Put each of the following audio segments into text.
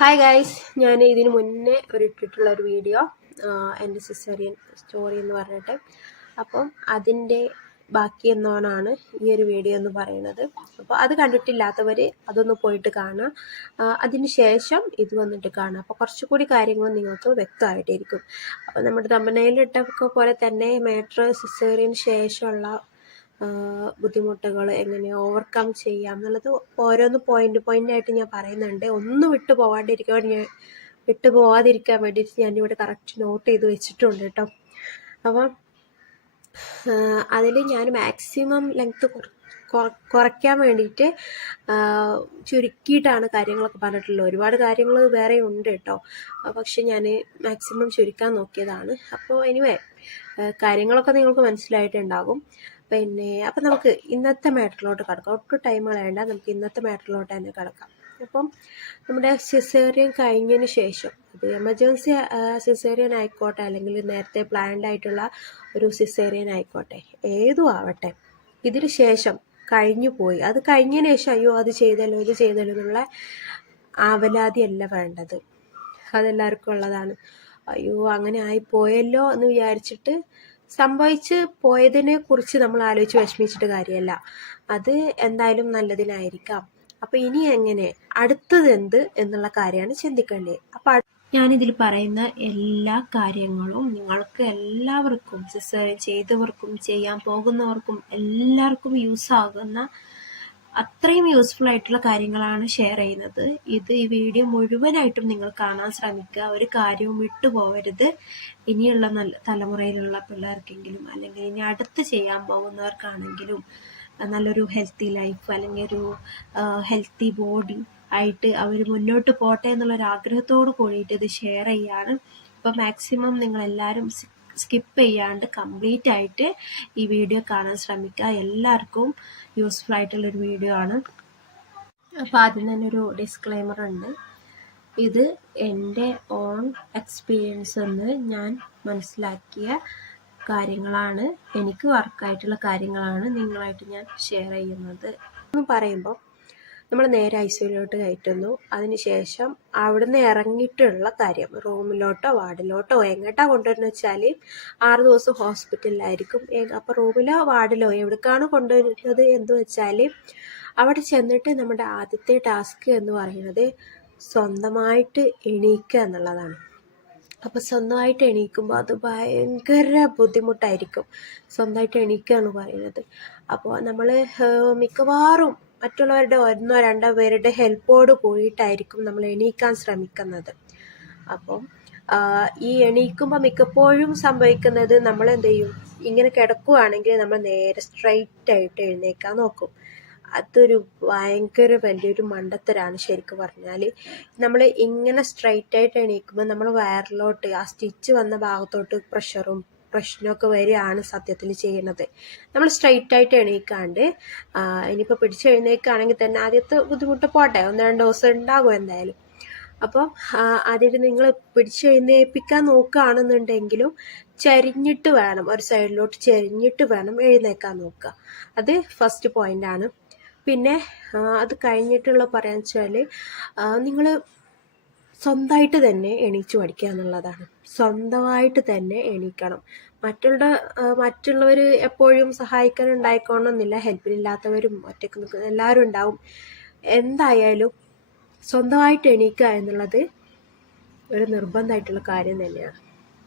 Hi guys, ഞാൻ ഇതിന് മുന്നേ ഇട്ടിട്ടുള്ള ഒരു വീഡിയോ എൻ്റെ സിസേറിയൻ സ്റ്റോറി എന്ന് പറഞ്ഞിട്ട്, അപ്പം അതിൻ്റെ ബാക്കി എന്നോണാണ് ഈ ഒരു വീഡിയോ എന്ന് പറയുന്നത്. അപ്പോൾ അത് കണ്ടിട്ടില്ലാത്തവർ അതൊന്ന് പോയിട്ട് കാണുക. അതിന് ശേഷം ഇത് വന്നിട്ട് കാണുക. അപ്പോൾ കുറച്ചുകൂടി കാര്യങ്ങൾ നിങ്ങൾക്ക് വ്യക്തമായിട്ടിരിക്കും. അപ്പോൾ നമ്മുടെ തമ്പനയിലിട്ടൊക്കെ പോലെ തന്നെ മാറ്റർ സിസേറിയന് ശേഷമുള്ള ബുദ്ധിമുട്ടുകൾ എങ്ങനെ ഓവർകം ചെയ്യാം എന്നുള്ളത് ഓരോന്ന് പോയിന്റ് ആയിട്ട് ഞാൻ പറയുന്നുണ്ട്. ഒന്നും വിട്ടു പോവാതിരിക്കാൻ വേണ്ടിയിട്ട് ഞാനിവിടെ കറക്റ്റ് നോട്ട് ചെയ്ത് വെച്ചിട്ടുണ്ട് കേട്ടോ. അപ്പം അതിൽ ഞാൻ മാക്സിമം ലെങ്ത് കുറയ്ക്കാൻ വേണ്ടിയിട്ട് ചുരുക്കിയിട്ടാണ് കാര്യങ്ങളൊക്കെ പറഞ്ഞിട്ടുള്ളത്. ഒരുപാട് കാര്യങ്ങൾ വേറെ ഉണ്ട് കേട്ടോ, പക്ഷെ ഞാൻ മാക്സിമം ചുരുക്കാൻ നോക്കിയതാണ്. അപ്പോൾ എനിവേ കാര്യങ്ങളൊക്കെ നിങ്ങൾക്ക് മനസ്സിലായിട്ടുണ്ടാകും. അപ്പം നമുക്ക് ഇന്നത്തെ മാറ്ററിലോട്ട് കിടക്കാം. ഒട്ടും ടൈം കളയണ്ട, നമുക്ക് ഇന്നത്തെ മാറ്ററിലോട്ട് തന്നെ കിടക്കാം. അപ്പം നമ്മുടെ സിസേറിയൻ കഴിഞ്ഞതിന് ശേഷം, അത് എമർജൻസി സിസേറിയൻ ആയിക്കോട്ടെ അല്ലെങ്കിൽ നേരത്തെ പ്ലാൻഡ് ആയിട്ടുള്ള ഒരു സിസേറിയൻ ആയിക്കോട്ടെ, ഏതും ആവട്ടെ, ഇതിന് ശേഷം കഴിഞ്ഞു പോയി, അത് കഴിഞ്ഞതിന് ശേഷം അയ്യോ അത് ചെയ്തല്ലോ ഇത് ചെയ്തല്ലോ എന്നുള്ള ആവലാതിയല്ല വേണ്ടത്. അതെല്ലാവർക്കും ഉള്ളതാണ്. അയ്യോ അങ്ങനെ ആയിപ്പോയല്ലോ എന്ന് വിചാരിച്ചിട്ട് സംഭവിച്ച് പോയതിനെ കുറിച്ച് നമ്മൾ ആലോചിച്ച് വിഷമിച്ചിട്ട് കാര്യമല്ല. അത് എന്തായാലും നല്ലതിനായിരിക്കാം. അപ്പൊ ഇനി എങ്ങനെ, അടുത്തത് എന്ത് എന്നുള്ള കാര്യമാണ് ചിന്തിക്കേണ്ടത്. അപ്പൊ ഞാനിതിൽ പറയുന്ന എല്ലാ കാര്യങ്ങളും നിങ്ങൾക്ക് എല്ലാവർക്കും, സിസേറിയൻ ചെയ്തവർക്കും ചെയ്യാൻ പോകുന്നവർക്കും എല്ലാവർക്കും യൂസ് ആകുന്ന അത്രയും യൂസ്ഫുൾ ആയിട്ടുള്ള കാര്യങ്ങളാണ് ഷെയർ ചെയ്യുന്നത്. ഈ വീഡിയോ മുഴുവനായിട്ടും നിങ്ങൾ കാണാൻ ശ്രമിക്കുക. ഒരു കാര്യവും വിട്ടുപോകരുത്. ഇനിയുള്ള തലമുറയിലുള്ള പിള്ളേർക്കെങ്കിലും അല്ലെങ്കിൽ ഇനി അടുത്ത് ചെയ്യാൻ പോകുന്നവർക്കാണെങ്കിലും നല്ലൊരു ഹെൽത്തി ലൈഫ് അല്ലെങ്കിൽ ഒരു ഹെൽത്തി ബോഡി ആയിട്ട് അവർ മുന്നോട്ട് പോട്ടെ എന്നുള്ളൊരു ആഗ്രഹത്തോട് കൂടിയിട്ട് ഇത് ഷെയർ ചെയ്യാണ്. അപ്പോൾ മാക്സിമം നിങ്ങളെല്ലാവരും സ്കിപ്പ് ചെയ്യാണ്ട് കംപ്ലീറ്റ് ആയിട്ട് ഈ വീഡിയോ കാണാൻ ശ്രമിക്കുക. എല്ലാവർക്കും യൂസ്ഫുൾ ആയിട്ടുള്ളൊരു വീഡിയോ ആണ്. അപ്പോൾ ആദ്യം തന്നെ ഒരു ഡിസ്ക്ലൈമർ ഉണ്ട്. ഇത് എൻ്റെ ഓൺ എക്സ്പീരിയൻസ് എന്ന് ഞാൻ മനസ്സിലാക്കിയ കാര്യങ്ങളാണ്, എനിക്ക് വർക്കായിട്ടുള്ള കാര്യങ്ങളാണ് നിങ്ങളായിട്ട് ഞാൻ ഷെയർ ചെയ്യുന്നത്. എന്ന് പറയുമ്പോൾ നമ്മൾ നേരെ ഐസിയുലോട്ട് കയറ്റുന്നു. അതിനുശേഷം അവിടുന്ന് ഇറങ്ങിയിട്ടുള്ള കാര്യം, റൂമിലോട്ടോ വാർഡിലോട്ടോ എങ്ങോട്ടാ കൊണ്ടുവരുന്നത് വെച്ചാൽ 6 ദിവസം ഹോസ്പിറ്റലിലായിരിക്കും. അപ്പോൾ റൂമിലോ വാർഡിലോ എവിടേക്കാണ് കൊണ്ടുവരുന്നത് എന്ന് വെച്ചാൽ അവിടെ ചെന്നിട്ട് നമ്മുടെ ആദ്യത്തെ ടാസ്ക് എന്ന് പറയുന്നത് സ്വന്തമായിട്ട് എണീക്കുക എന്നുള്ളതാണ്. അപ്പോൾ സ്വന്തമായിട്ട് എണീക്കുമ്പോൾ അത് ഭയങ്കര ബുദ്ധിമുട്ടായിരിക്കും. സ്വന്തമായിട്ട് എണീക്കുക എന്ന് പറയുന്നത്. അപ്പോൾ നമ്മൾ മിക്കവാറും മറ്റുള്ളവരുടെ 1-2 പേരുടെ ഹെൽപ്പോട് കൂടിയിട്ടായിരിക്കും നമ്മൾ എണീക്കാൻ ശ്രമിക്കുന്നത്. അപ്പം ഈ എണീക്കുമ്പോൾ മിക്കപ്പോഴും സംഭവിക്കുന്നത്, നമ്മൾ എന്ത് ചെയ്യും, ഇങ്ങനെ കിടക്കുകയാണെങ്കിൽ നമ്മൾ നേരെ സ്ട്രൈറ്റ് ആയിട്ട് എഴുന്നേക്കാൻ നോക്കും. അതൊരു ഭയങ്കര വലിയൊരു മണ്ടത്തരാണ് ശരിക്കും പറഞ്ഞാൽ. നമ്മൾ ഇങ്ങനെ സ്ട്രൈറ്റ് ആയിട്ട് എണീക്കുമ്പോൾ നമ്മൾ വയറിലോട്ട്, ആ സ്റ്റിച്ച് വന്ന ഭാഗത്തോട്ട് പ്രശ്നമൊക്കെ വരികയാണ് സത്യത്തിൽ ചെയ്യുന്നത്. നമ്മൾ സ്ട്രൈറ്റ് ആയിട്ട് എണീക്കാണ്ട് ഇനിയിപ്പോൾ പിടിച്ചെഴുന്നേക്കുകയാണെങ്കിൽ തന്നെ ആദ്യത്തെ ബുദ്ധിമുട്ട് പോട്ടെ, 1-2 ദിവസം ഉണ്ടാകും എന്തായാലും. അപ്പോൾ ആദ്യമായിട്ട് നിങ്ങൾ പിടിച്ചെഴുന്നേൽപ്പിക്കാൻ നോക്കുകയാണെന്നുണ്ടെങ്കിലും ചരിഞ്ഞിട്ട് വേണം, ഒരു സൈഡിലോട്ട് ചരിഞ്ഞിട്ട് വേണം എഴുന്നേക്കാൻ നോക്കുക. അത് ഫസ്റ്റ് പോയിൻ്റാണ്. പിന്നെ അത് കഴിഞ്ഞിട്ടുള്ള പറയാന്ന് വെച്ചാൽ നിങ്ങൾ സ്വന്തമായിട്ട് തന്നെ എണീച്ചു പഠിക്കുക എന്നുള്ളതാണ്. സ്വന്തമായിട്ട് തന്നെ എണീക്കണം. മറ്റുള്ളവർ എപ്പോഴും സഹായിക്കാൻ ഉണ്ടായിക്കോണമെന്നില്ല. ഹെൽപ്പിനില്ലാത്തവരും ഒറ്റയ്ക്ക് നിൽക്കുന്ന എല്ലാവരും ഉണ്ടാവും. എന്തായാലും സ്വന്തമായിട്ട് എണീക്കുക എന്നുള്ളത് ഒരു നിർബന്ധമായിട്ടുള്ള കാര്യം തന്നെയാണ്.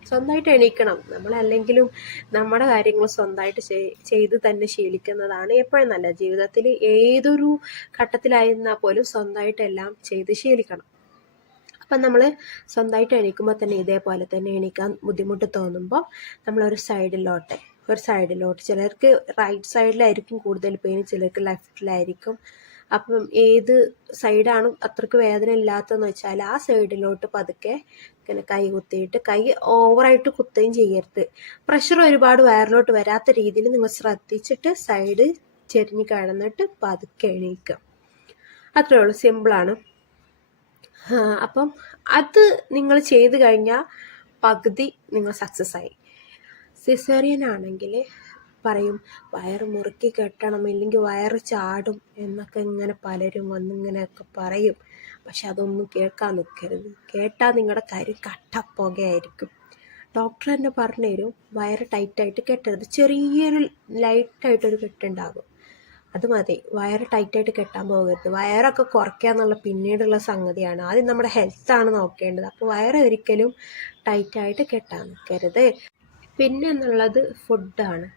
സ്വന്തമായിട്ട് എണീക്കണം. നമ്മളല്ലെങ്കിലും നമ്മുടെ കാര്യങ്ങൾ സ്വന്തമായിട്ട് ചെയ്ത് തന്നെ ശീലിക്കുന്നതാണ് എപ്പോഴും നല്ലത്. ജീവിതത്തിൽ ഏതൊരു ഘട്ടത്തിലായിരുന്നാൽ പോലും സ്വന്തമായിട്ട് എല്ലാം ചെയ്ത് ശീലിക്കണം. അപ്പം നമ്മൾ സ്വന്തമായിട്ട് എണീക്കുമ്പോൾ തന്നെ ഇതേപോലെ തന്നെ എണീക്കാൻ ബുദ്ധിമുട്ട് തോന്നുമ്പോൾ നമ്മളൊരു സൈഡിലോട്ട് ചിലർക്ക് റൈറ്റ് സൈഡിലായിരിക്കും കൂടുതൽ പെയിൻ, ചിലർക്ക് ലെഫ്റ്റിലായിരിക്കും. അപ്പം ഏത് സൈഡാണ് അത്രയ്ക്ക് വേദന ഇല്ലാത്തതെന്ന് വെച്ചാൽ ആ സൈഡിലോട്ട് പതുക്കെ ഇങ്ങനെ കൈ കുത്തിയിട്ട്, കൈ ഓവറായിട്ട് കുത്തുകയും ചെയ്യരുത്. പ്രഷർ ഒരുപാട് വയറിലോട്ട് വരാത്ത രീതിയിൽ നിങ്ങൾ ശ്രദ്ധിച്ചിട്ട് സൈഡ് ചെരിഞ്ഞ് കിടന്നിട്ട് പതുക്കെ എണീക്കുക. അത്രേ ഉള്ളൂ, സിമ്പിളാണ്. അപ്പം അത് നിങ്ങൾ ചെയ്ത് കഴിഞ്ഞാൽ പകുതി നിങ്ങൾ സക്സസ് ആയി. സിസേറിയൻ ആണെങ്കിൽ പറയും വയറ് മുറുക്കി കെട്ടണം, ഇല്ലെങ്കിൽ വയറ് ചാടും എന്നൊക്കെ ഇങ്ങനെ പലരും വന്നിങ്ങനെയൊക്കെ പറയും. പക്ഷെ അതൊന്നും കേൾക്കാൻ നിൽക്കരുത്. കേട്ടാൽ നിങ്ങളുടെ കാര്യം കട്ടപ്പുകയായിരിക്കും. ഡോക്ടർ തന്നെ പറഞ്ഞു തരും, വയറ് ടൈറ്റായിട്ട് കെട്ടരുത്. ചെറിയൊരു ലൈറ്റായിട്ടൊരു കെട്ടുണ്ടാകും, അത് മതി. വയറ് ടൈറ്റായിട്ട് കെട്ടാൻ പോകരുത്. വയറൊക്കെ കുറയ്ക്കുക എന്നുള്ള പിന്നീടുള്ള സംഗതിയാണ്. ആദ്യം നമ്മുടെ ഹെൽത്താണ് നോക്കേണ്ടത്. അപ്പോൾ വയറ് ഒരിക്കലും ടൈറ്റായിട്ട് കെട്ടാൻ നിൽക്കരുത്. പിന്നെ എന്നുള്ളത് ഫുഡാണ്.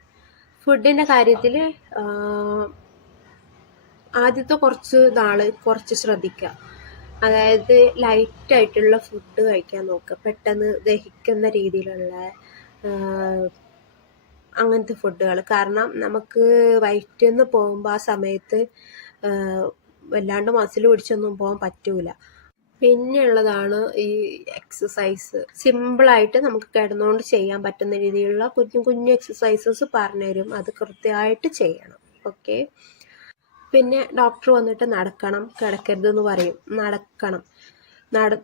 ഫുഡിൻ്റെ കാര്യത്തിൽ ആദ്യത്തെ കുറച്ച് നാള് കുറച്ച് ശ്രദ്ധിക്കുക. അതായത് ലൈറ്റായിട്ടുള്ള ഫുഡ് കഴിക്കാൻ നോക്കുക. പെട്ടെന്ന് ദഹിക്കുന്ന രീതിയിലുള്ള അങ്ങനത്തെ ഫുഡുകൾ. കാരണം നമുക്ക് വയറ്റിൽ നിന്ന് പോകുമ്പോൾ ആ സമയത്ത് വല്ലാണ്ട് മസിൽ പിടിച്ചൊന്നും പോകാൻ പറ്റൂല. പിന്നെ ഉള്ളതാണ് ഈ എക്സസൈസ്. സിമ്പിളായിട്ട് നമുക്ക് കിടന്നുകൊണ്ട് ചെയ്യാൻ പറ്റുന്ന രീതിയിലുള്ള കുഞ്ഞു കുഞ്ഞു എക്സസൈസസ് പറഞ്ഞുതരും. അത് കൃത്യമായിട്ട് ചെയ്യണം. ഓക്കെ. പിന്നെ ഡോക്ടർ വന്നിട്ട് നടക്കണം, കിടക്കരുതെന്ന് പറയും. നടക്കണം.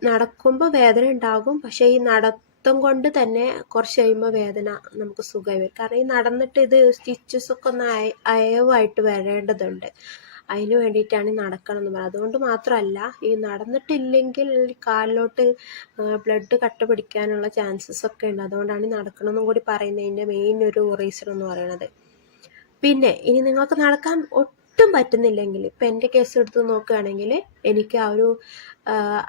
നടക്കുമ്പോൾ വേദന ഉണ്ടാകും. പക്ഷെ ഈ നടത്തം കൊണ്ട് തന്നെ കുറച്ച് കഴിയുമ്പോൾ വേദന നമുക്ക് സുഖമായി വരും. കാരണം ഈ നടന്നിട്ട് ഇത് സ്റ്റിച്ചസ് ഒക്കെ ഒന്ന് അയവായിട്ട് വരേണ്ടതുണ്ട്. അതിന് വേണ്ടിയിട്ടാണ് നടക്കണം എന്ന് പറയുന്നത്. അതുകൊണ്ട് മാത്രമല്ല, ഈ നടന്നിട്ടില്ലെങ്കിൽ കാലിലോട്ട് ബ്ലഡ് കട്ട പിടിക്കാനുള്ള ചാൻസസ് ഒക്കെ ഉണ്ട്. അതുകൊണ്ടാണ് നടക്കണം എന്നും കൂടി പറയുന്നതിൻ്റെ മെയിൻ ഒരു റീസൺ എന്ന് പറയുന്നത്. പിന്നെ ഇനി നിങ്ങൾക്ക് നടക്കാൻ ഒട്ടും പറ്റുന്നില്ലെങ്കിൽ, ഇപ്പം എൻ്റെ കേസ് എടുത്ത് നോക്കുകയാണെങ്കിൽ, എനിക്ക് ആ ഒരു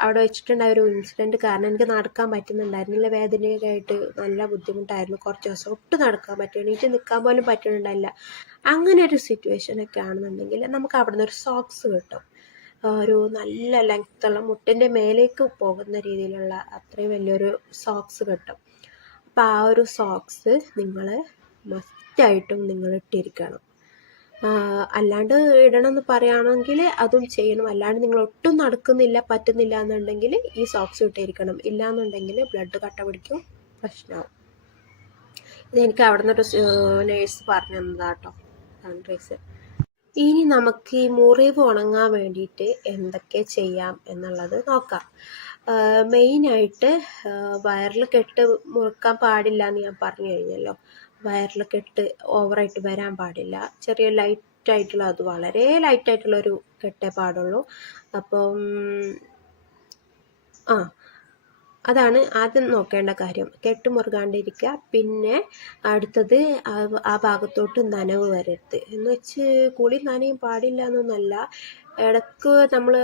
അവിടെ വെച്ചിട്ടുണ്ടായ ഒരു ഇൻസിഡൻറ്റ് കാരണം എനിക്ക് നടക്കാൻ പറ്റുന്നുണ്ടായിരുന്നില്ല. വേദനയൊക്കെ ആയിട്ട് നല്ല ബുദ്ധിമുട്ടായിരുന്നു. കുറച്ച് ദിവസം ഒട്ടും നടക്കാൻ പറ്റും, എണീറ്റ് നിൽക്കാൻ പോലും പറ്റുന്നുണ്ടായില്ല. അങ്ങനെ ഒരു സിറ്റുവേഷനൊക്കെ ആണെന്നുണ്ടെങ്കിൽ നമുക്ക് അവിടെ നിന്ന് ഒരു സോക്സ് കിട്ടും. ഒരു നല്ല ലെങ്ത്തുള്ള മുട്ടിൻ്റെ മേലേക്ക് പോകുന്ന രീതിയിലുള്ള അത്രയും വലിയൊരു സോക്സ് കിട്ടും. അപ്പോൾ ആ ഒരു സോക്സ് നിങ്ങൾ മസ്റ്റായിട്ടും നിങ്ങൾ ഇട്ടിരിക്കണം. അല്ലാണ്ട് ഇടണമെന്ന് പറയുകയാണെങ്കിൽ അതും ചെയ്യണം. അല്ലാണ്ട് നിങ്ങൾ ഒട്ടും നടക്കുന്നില്ല, പറ്റുന്നില്ല എന്നുണ്ടെങ്കിൽ ഈ സോക്സ് ഇട്ടിരിക്കണം. ഇല്ല എന്നുണ്ടെങ്കിൽ ബ്ലഡ് കട്ട പിടിക്കും, പ്രശ്നമാവും. ഇതെനിക്ക് അവിടെ നിന്നൊരു നേഴ്സ് പറഞ്ഞു തന്നതാട്ടോ, റീസൺ. ഇനി നമുക്ക് ഈ മുറിവ് ഉണങ്ങാൻ വേണ്ടിയിട്ട് എന്തൊക്കെ ചെയ്യാം എന്നുള്ളത് നോക്കാം. മെയിനായിട്ട് വയറിൽ കെട്ട് മുറുക്കാൻ പാടില്ല എന്ന് ഞാൻ പറഞ്ഞു കഴിഞ്ഞല്ലോ. വയറിൽ കെട്ട് ഓവറായിട്ട് വരാൻ പാടില്ല. ചെറിയ ലൈറ്റായിട്ടുള്ള, അത് വളരെ ലൈറ്റായിട്ടുള്ളൊരു കെട്ടേ പാടുള്ളൂ. അപ്പം അതാണ് ആദ്യം നോക്കേണ്ട കാര്യം, കെട്ട് മുറുകാണ്ടിരിക്കുക. പിന്നെ അടുത്തത് ആ ഭാഗത്തോട്ട് നനവ് വരരുത്. എന്ന് വെച്ച് കുളി നനയും പാടില്ല എന്നൊന്നല്ല. ഇടയ്ക്ക് നമ്മൾ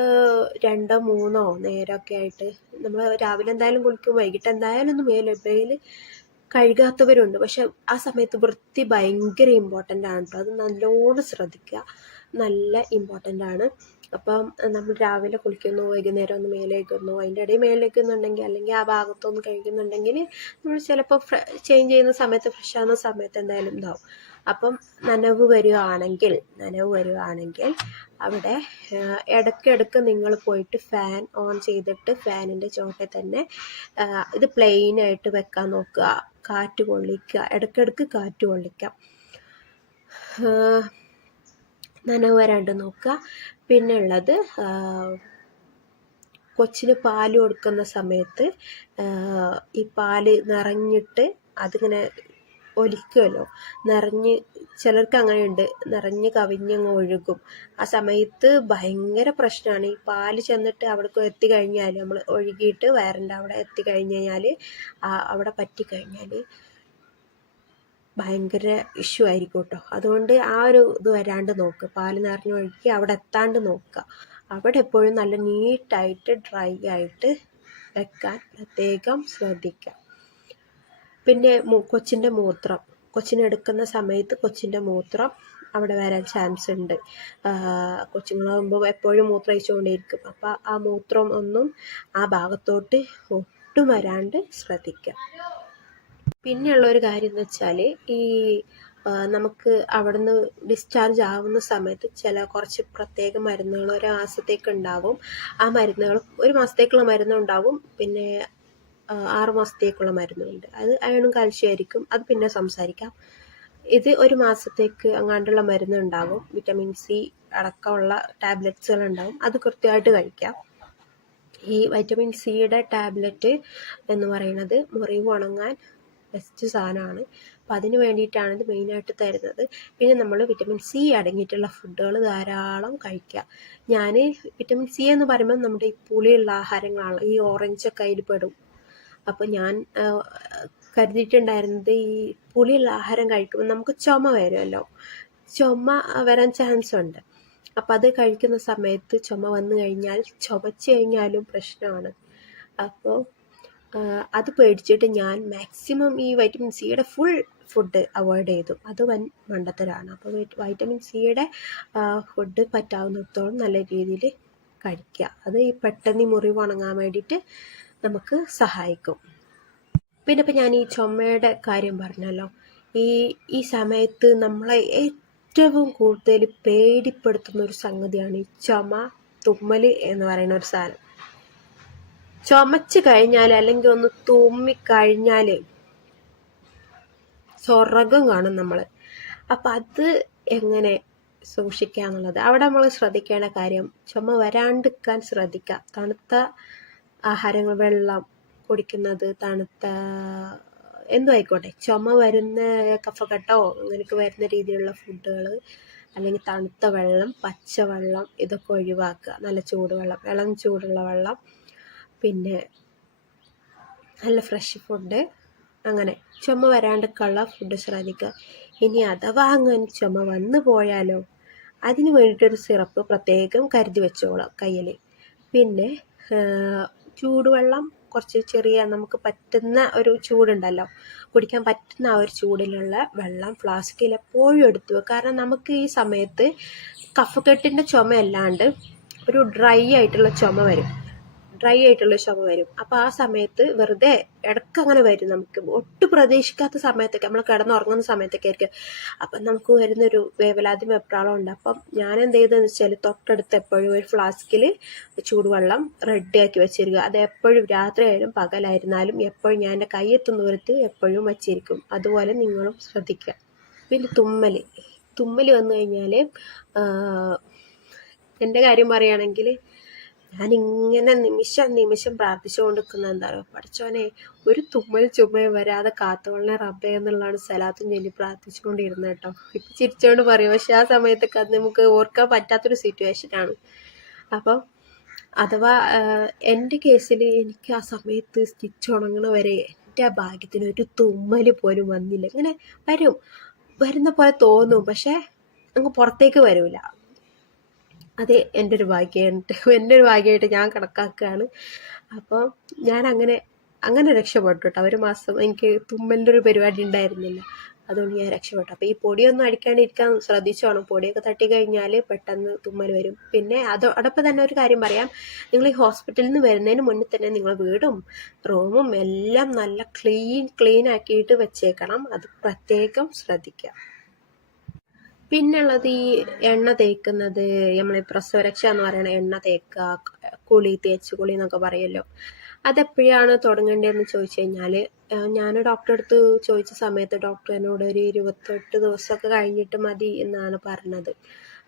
2-3 നേരമൊക്കെ ആയിട്ട്, നമ്മൾ രാവിലെ എന്തായാലും കുളിക്കും, വൈകിട്ട് എന്തായാലും ഒന്ന് മേൽ കഴുകാത്തവരുണ്ട്. പക്ഷെ ആ സമയത്ത് വൃത്തി ഭയങ്കര ഇമ്പോർട്ടൻ്റ് ആണ് കേട്ടോ. അത് നല്ലോണം ശ്രദ്ധിക്കുക, നല്ല ഇമ്പോർട്ടൻ്റ് ആണ്. അപ്പം നമ്മൾ രാവിലെ കുളിക്കുന്നു, വൈകുന്നേരം ഒന്ന് മേലേക്കുന്നു, അതിൻ്റെ ഇടയിൽ മേലേക്കുന്നുണ്ടെങ്കിൽ അല്ലെങ്കിൽ ആ ഭാഗത്തൊന്ന് കഴിക്കുന്നുണ്ടെങ്കിൽ നമ്മൾ ചിലപ്പോൾ ചേഞ്ച് ചെയ്യുന്ന സമയത്ത്, ഫ്രഷ് ആകുന്ന സമയത്ത് എന്തായാലും ഇതാവും. അപ്പം നനവ് വരികയാണെങ്കിൽ അവിടെ ഇടയ്ക്കിടയ്ക്ക് നിങ്ങൾ പോയിട്ട് ഫാൻ ഓൺ ചെയ്തിട്ട് ഫാനിൻ്റെ ചോട്ടിൽ തന്നെ ഇത് പ്ലെയിനായിട്ട് വെക്കാൻ നോക്കുക. കാറ്റ് കൊള്ളിക്കുക, ഇടയ്ക്കിടയ്ക്ക് കാറ്റ് കൊള്ളിക്കാം, നനവ് വരാണ്ട് നോക്കുക. പിന്നെ ഉള്ളത്, കൊച്ചിന് പാല് കൊടുക്കുന്ന സമയത്ത് ഈ പാല് നിറഞ്ഞിട്ട് അതിങ്ങനെ ഒലിക്കുമല്ലോ, നിറഞ്ഞ്, ചിലർക്ക് അങ്ങനെയുണ്ട്, നിറഞ്ഞ് കവിഞ്ഞങ്ങ് ഒഴുകും. ആ സമയത്ത് ഭയങ്കര പ്രശ്നമാണ്. ഈ പാല് ചെന്നിട്ട് അവിടേക്ക് എത്തിക്കഴിഞ്ഞാൽ, നമ്മൾ ഒഴുകിയിട്ട് വയറിൻ്റെ അവിടെ എത്തിക്കഴിഞ്ഞ് കഴിഞ്ഞാൽ, അവിടെ പറ്റിക്കഴിഞ്ഞാൽ ഭയങ്കര ഇഷ്യൂ ആയിരിക്കും കേട്ടോ. അതുകൊണ്ട് ആ ഒരു ഇത് വരാണ്ട് നോക്കുക. പാല് നിറഞ്ഞൊഴുകി അവിടെ എത്താണ്ട് നോക്കുക. അവിടെ എപ്പോഴും നല്ല നീറ്റായിട്ട് ഡ്രൈ ആയിട്ട് വെക്കാൻ പ്രത്യേകം ശ്രദ്ധിക്കുക. പിന്നെ കൊച്ചിൻ്റെ മൂത്രം, കൊച്ചിനെടുക്കുന്ന സമയത്ത് കൊച്ചിൻ്റെ മൂത്രം അവിടെ വരാൻ ചാൻസ് ഉണ്ട്. കൊച്ചുങ്ങളാകുമ്പോൾ എപ്പോഴും മൂത്രം ഒഴിച്ചുകൊണ്ടേയിരിക്കും. അപ്പോൾ ആ മൂത്രം ഒന്നും ആ ഭാഗത്തോട്ട് ഒട്ടും വരാണ്ട് ശ്രദ്ധിക്കുക. പിന്നെയുള്ളൊരു കാര്യം എന്ന് വെച്ചാൽ, ഈ നമുക്ക് അവിടെ നിന്ന് ഡിസ്ചാർജ് ആവുന്ന സമയത്ത് കുറച്ച് പ്രത്യേക മരുന്നുകൾ 1 മാസത്തേക്ക് ഉണ്ടാകും. ആ മരുന്നുകൾ 1 മാസത്തേക്കുള്ള മരുന്നുണ്ടാകും, പിന്നെ 6 മാസത്തേക്കുള്ള മരുന്നുണ്ട്. അത് അയണും കാൽഷ്യം ആയിരിക്കും. അത് പിന്നെ സംസാരിക്കാം. ഇത് 1 മാസത്തേക്ക് അങ്ങാണ്ടുള്ള മരുന്നുണ്ടാകും. വിറ്റമിൻ സി അടക്കമുള്ള ടാബ്ലറ്റ്സുകൾ ഉണ്ടാകും. അത് കൃത്യമായിട്ട് കഴിക്കാം. ഈ വൈറ്റമിൻ സിയുടെ ടാബ്ലറ്റ് എന്ന് പറയുന്നത് മുറിവ് ഉണങ്ങാൻ ബെസ്റ്റ് സാധനമാണ്. അപ്പം അതിന് വേണ്ടിയിട്ടാണ് ഇത് മെയിനായിട്ട് തരുന്നത്. പിന്നെ നമ്മൾ വിറ്റമിൻ സി അടങ്ങിയിട്ടുള്ള ഫുഡുകൾ ധാരാളം കഴിക്കുക. ഞാൻ വിറ്റമിൻ സി എന്ന് പറയുമ്പോൾ നമ്മുടെ ഈ പുളിയുള്ള ആഹാരങ്ങളാണ്, ഈ ഓറഞ്ചൊക്കെ അതിൽ പെടും. അപ്പോൾ ഞാൻ കരുതിയിട്ടുണ്ടായിരുന്നത് ഈ പുളിയുള്ള ആഹാരം കഴിക്കുമ്പോൾ നമുക്ക് ചുമ വരുമല്ലോ, ചുമ വരാൻ ചാൻസ് ഉണ്ട്. അപ്പം അത് കഴിക്കുന്ന സമയത്ത് ചുമ വന്നു കഴിഞ്ഞാൽ ചുമച്ച് കഴിഞ്ഞാലും പ്രശ്നമാണ്. അപ്പോൾ അത് പേടിച്ചിട്ട് ഞാൻ മാക്സിമം ഈ വൈറ്റമിൻ സിയുടെ ഫുൾ ഫുഡ് അവോയ്ഡ് ചെയ്തു. അത് വൻ മണ്ടത്തരാണ്. അപ്പോൾ വൈറ്റമിൻ സിയുടെ ഫുഡ് പറ്റാവുന്നിടത്തോളം നല്ല രീതിയിൽ കഴിക്കുക. അത് ഈ പെട്ടെന്ന് മുറിവ് ഉണങ്ങാൻ വേണ്ടിയിട്ട് നമുക്ക് സഹായിക്കും. പിന്നെ ഇപ്പം ഞാൻ ഈ ചുമയുടെ കാര്യം പറഞ്ഞല്ലോ, ഈ സമയത്ത് നമ്മളെ ഏറ്റവും കൂടുതൽ പേടിപ്പെടുത്തുന്ന ഒരു സംഗതിയാണ് ഈ ചുമ, തുമ്മൽ എന്ന് പറയുന്ന ഒരു സാധനം. ചുമച്ച് കഴിഞ്ഞാൽ അല്ലെങ്കിൽ ഒന്ന് തുമ്മിക്കഴിഞ്ഞാൽ സ്വർഗം കാണും നമ്മൾ. അപ്പം അത് എങ്ങനെ സൂക്ഷിക്കുക എന്നുള്ളത് അവിടെ നമ്മൾ ശ്രദ്ധിക്കേണ്ട കാര്യം, ചുമ വരാണ്ടിരിക്കാൻ ശ്രദ്ധിക്കുക. തണുത്ത ആഹാരങ്ങൾ, വെള്ളം കുടിക്കുന്നത്, തണുത്ത എന്തും ആയിക്കോട്ടെ, ചുമ വരുന്ന കഫക്കെട്ടോ അങ്ങനെയൊക്കെ വരുന്ന രീതിയിലുള്ള ഫുഡുകൾ, അല്ലെങ്കിൽ തണുത്ത വെള്ളം, പച്ചവെള്ളം ഇതൊക്കെ ഒഴിവാക്കുക. നല്ല ചൂടുവെള്ളം, ഇളം ചൂടുള്ള വെള്ളം, പിന്നെ നല്ല ഫ്രഷ് ഫുഡ്, അങ്ങനെ ചുമ വരാണ്ടൊക്കെയുള്ള ഫുഡ് ശ്രദ്ധിക്കുക. ഇനി അഥവാ അങ്ങനെ ചുമ വന്നു പോയാലോ, അതിന് വേണ്ടിയിട്ടൊരു സിറപ്പ് പ്രത്യേകം കരുതി വെച്ചോളാം കയ്യിൽ. പിന്നെ ചൂടുവെള്ളം, കുറച്ച് ചെറിയ നമുക്ക് പറ്റുന്ന ഒരു ചൂടുണ്ടല്ലോ, കുടിക്കാൻ പറ്റുന്ന ആ ഒരു ചൂടിലുള്ള വെള്ളം ഫ്ലാസ്കിൽ എപ്പോഴും എടുത്തു വെക്കുക. കാരണം നമുക്ക് ഈ സമയത്ത് കഫക്കെട്ടിൻ്റെ ചുമ അല്ലാണ്ട് ഒരു ഡ്രൈ ആയിട്ടുള്ള ചുമ വരും. അപ്പോൾ ആ സമയത്ത് വെറുതെ ഇടയ്ക്ക് അങ്ങനെ വരും, നമുക്ക് ഒട്ടും പ്രതീക്ഷിക്കാത്ത സമയത്തൊക്കെ, നമ്മൾ കിടന്നുറങ്ങുന്ന സമയത്തൊക്കെ ആയിരിക്കും. അപ്പം നമുക്ക് വരുന്നൊരു വേവലാതി വെപ്രാളം ഉണ്ട്. അപ്പം ഞാൻ എന്ത് ചെയ്തതെന്ന് വെച്ചാൽ തൊട്ടടുത്ത് എപ്പോഴും ഒരു ഫ്ലാസ്കിൽ ചൂടുവെള്ളം റെഡിയാക്കി വെച്ചിരിക്കുക. അത് എപ്പോഴും രാത്രി ആയാലും പകലായിരുന്നാലും എപ്പോഴും ഞാൻ എൻ്റെ കയ്യെത്തുന്ന ദൂരത്ത് എപ്പോഴും വച്ചിരിക്കും. അതുപോലെ നിങ്ങളും ശ്രദ്ധിക്കുക. പിന്നെ തുമ്മൽ വന്നു കഴിഞ്ഞാൽ എൻ്റെ കാര്യം പറയുകയാണെങ്കിൽ ഞാനിങ്ങനെ നിമിഷം പ്രാർത്ഥിച്ചുകൊണ്ടിരിക്കുന്നത് എന്താ പറയുക, പഠിച്ചോനെ ഒരു ചുമയും വരാതെ കാത്തോളനെ റബ്ബേ എന്നുള്ളതാണ് സലാത്തും ചൊല്ലി പ്രാർത്ഥിച്ചുകൊണ്ടിരുന്നത് കേട്ടോ. ഇപ്പം ചിരിച്ചുകൊണ്ട് പറയും, പക്ഷെ ആ സമയത്തൊക്കെ അത് നമുക്ക് ഓർക്കാൻ പറ്റാത്തൊരു സിറ്റുവേഷനാണ്. അപ്പം അഥവാ എൻ്റെ കേസിൽ എനിക്ക് ആ സമയത്ത് സ്റ്റിച്ച് ഉണങ്ങണ വരെ എൻ്റെ ആ ഭാഗ്യത്തിന് ഒരു തുമ്മൽ പോലും വന്നില്ല. ഇങ്ങനെ വരുന്ന പോലെ തോന്നും, പക്ഷെ അങ്ങ് പുറത്തേക്ക് വരില്ല. അത് എൻ്റെ ഒരു ഭാഗ്യമായിട്ട് ഞാൻ കണക്കാക്കുകയാണ്. അപ്പോൾ ഞാൻ അങ്ങനെ രക്ഷപ്പെട്ടു കേട്ടോ. ഒരു മാസം എനിക്ക് തുമ്മലിൻ്റെ ഒരു പരിപാടി ഉണ്ടായിരുന്നില്ല, അതുകൊണ്ട് ഞാൻ രക്ഷപ്പെട്ടു. അപ്പോൾ ഈ പൊടിയൊന്നും അടിക്കാണ്ടിരിക്കാൻ ശ്രദ്ധിച്ചോണം. പൊടിയൊക്കെ തട്ടിക്കഴിഞ്ഞാൽ പെട്ടെന്ന് തുമ്മൽ വരും. പിന്നെ അതോടൊപ്പം തന്നെ ഒരു കാര്യം പറയാം, നിങ്ങൾ ഈ ഹോസ്പിറ്റലിൽ നിന്ന് വരുന്നതിന് മുന്നേ തന്നെ നിങ്ങൾ വീടും റൂമും എല്ലാം നല്ല ക്ലീൻ ആക്കിയിട്ട് വെച്ചേക്കണം. അത് പ്രത്യേകം ശ്രദ്ധിക്കുക. പിന്നുള്ളത് ഈ എണ്ണ തേക്കുന്നത്, നമ്മൾ പ്രസവരക്ഷ എന്ന് പറയുന്ന എണ്ണ തേക്കുക, തേച്ച് കുളി എന്നൊക്കെ പറയുമല്ലോ, അതെപ്പോഴാണ് തുടങ്ങേണ്ടതെന്ന് ചോദിച്ചു കഴിഞ്ഞാൽ, ഞാൻ ഡോക്ടറെ അടുത്ത് ചോദിച്ച സമയത്ത് ഡോക്ടർ എന്നോട് ഒരു 28 ദിവസമൊക്കെ കഴിഞ്ഞിട്ട് മതി എന്നാണ് പറഞ്ഞത്.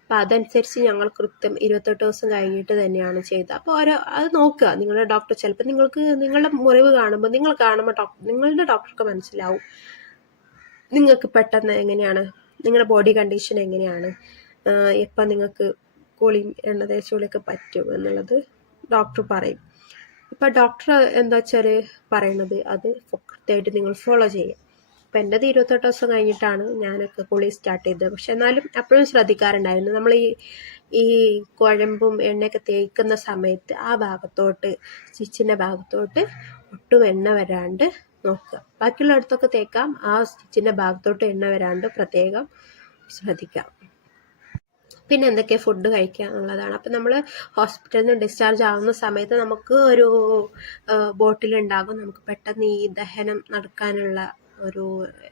അപ്പം അതനുസരിച്ച് ഞങ്ങൾ കൃത്യം 28 ദിവസം കഴിഞ്ഞിട്ട് തന്നെയാണ് ചെയ്തത്. അപ്പോൾ അത് നോക്കുക, നിങ്ങളുടെ ഡോക്ടർ ചിലപ്പോൾ നിങ്ങളുടെ മുറിവ് കാണുമ്പോൾ നിങ്ങളുടെ ഡോക്ടർക്ക് മനസ്സിലാവും നിങ്ങൾക്ക് പെട്ടെന്ന് എങ്ങനെയാണ്, നിങ്ങളുടെ ബോഡി കണ്ടീഷൻ എങ്ങനെയാണ്, എപ്പം നിങ്ങൾക്ക് എണ്ണ തേച്ചുകുളിയൊക്കെ പറ്റും എന്നുള്ളത് ഡോക്ടർ പറയും. ഇപ്പം ഡോക്ടർ എന്താ വെച്ചാൽ പറയണത് അത് കൃത്യമായിട്ട് നിങ്ങൾ ഫോളോ ചെയ്യുക. ഇപ്പം എൻ്റെത് 28 ദിവസം കഴിഞ്ഞിട്ടാണ് ഞാനൊക്കെ കുളി സ്റ്റാർട്ട് ചെയ്തത്. പക്ഷെ എന്നാലും എപ്പോഴും ശ്രദ്ധിക്കാറുണ്ടായിരുന്നു, നമ്മൾ ഈ കുഴമ്പും എണ്ണയൊക്കെ തേക്കുന്ന സമയത്ത് ആ ഭാഗത്തോട്ട്, സ്റ്റിച്ചിൻ്റെ ഭാഗത്തോട്ട് ഒട്ടും എണ്ണ വരാണ്ട് നോക്കുക. ബാക്കിയുള്ളിടത്തൊക്കെ തേക്കാം, ആ സ്റ്റിച്ചിൻ്റെ ഭാഗത്തോട്ട് എണ്ണ വരാണ്ട് പ്രത്യേകം ശ്രദ്ധിക്കാം. പിന്നെ എന്തൊക്കെ ഫുഡ് കഴിക്കുക എന്നുള്ളതാണ്. അപ്പം നമ്മൾ ഹോസ്പിറ്റലിൽ നിന്ന് ഡിസ്ചാർജ് ആവുന്ന സമയത്ത് നമുക്ക് ഒരു ബോട്ടിലുണ്ടാകും, നമുക്ക് പെട്ടെന്ന് ഈ ദഹനം നടക്കാനുള്ള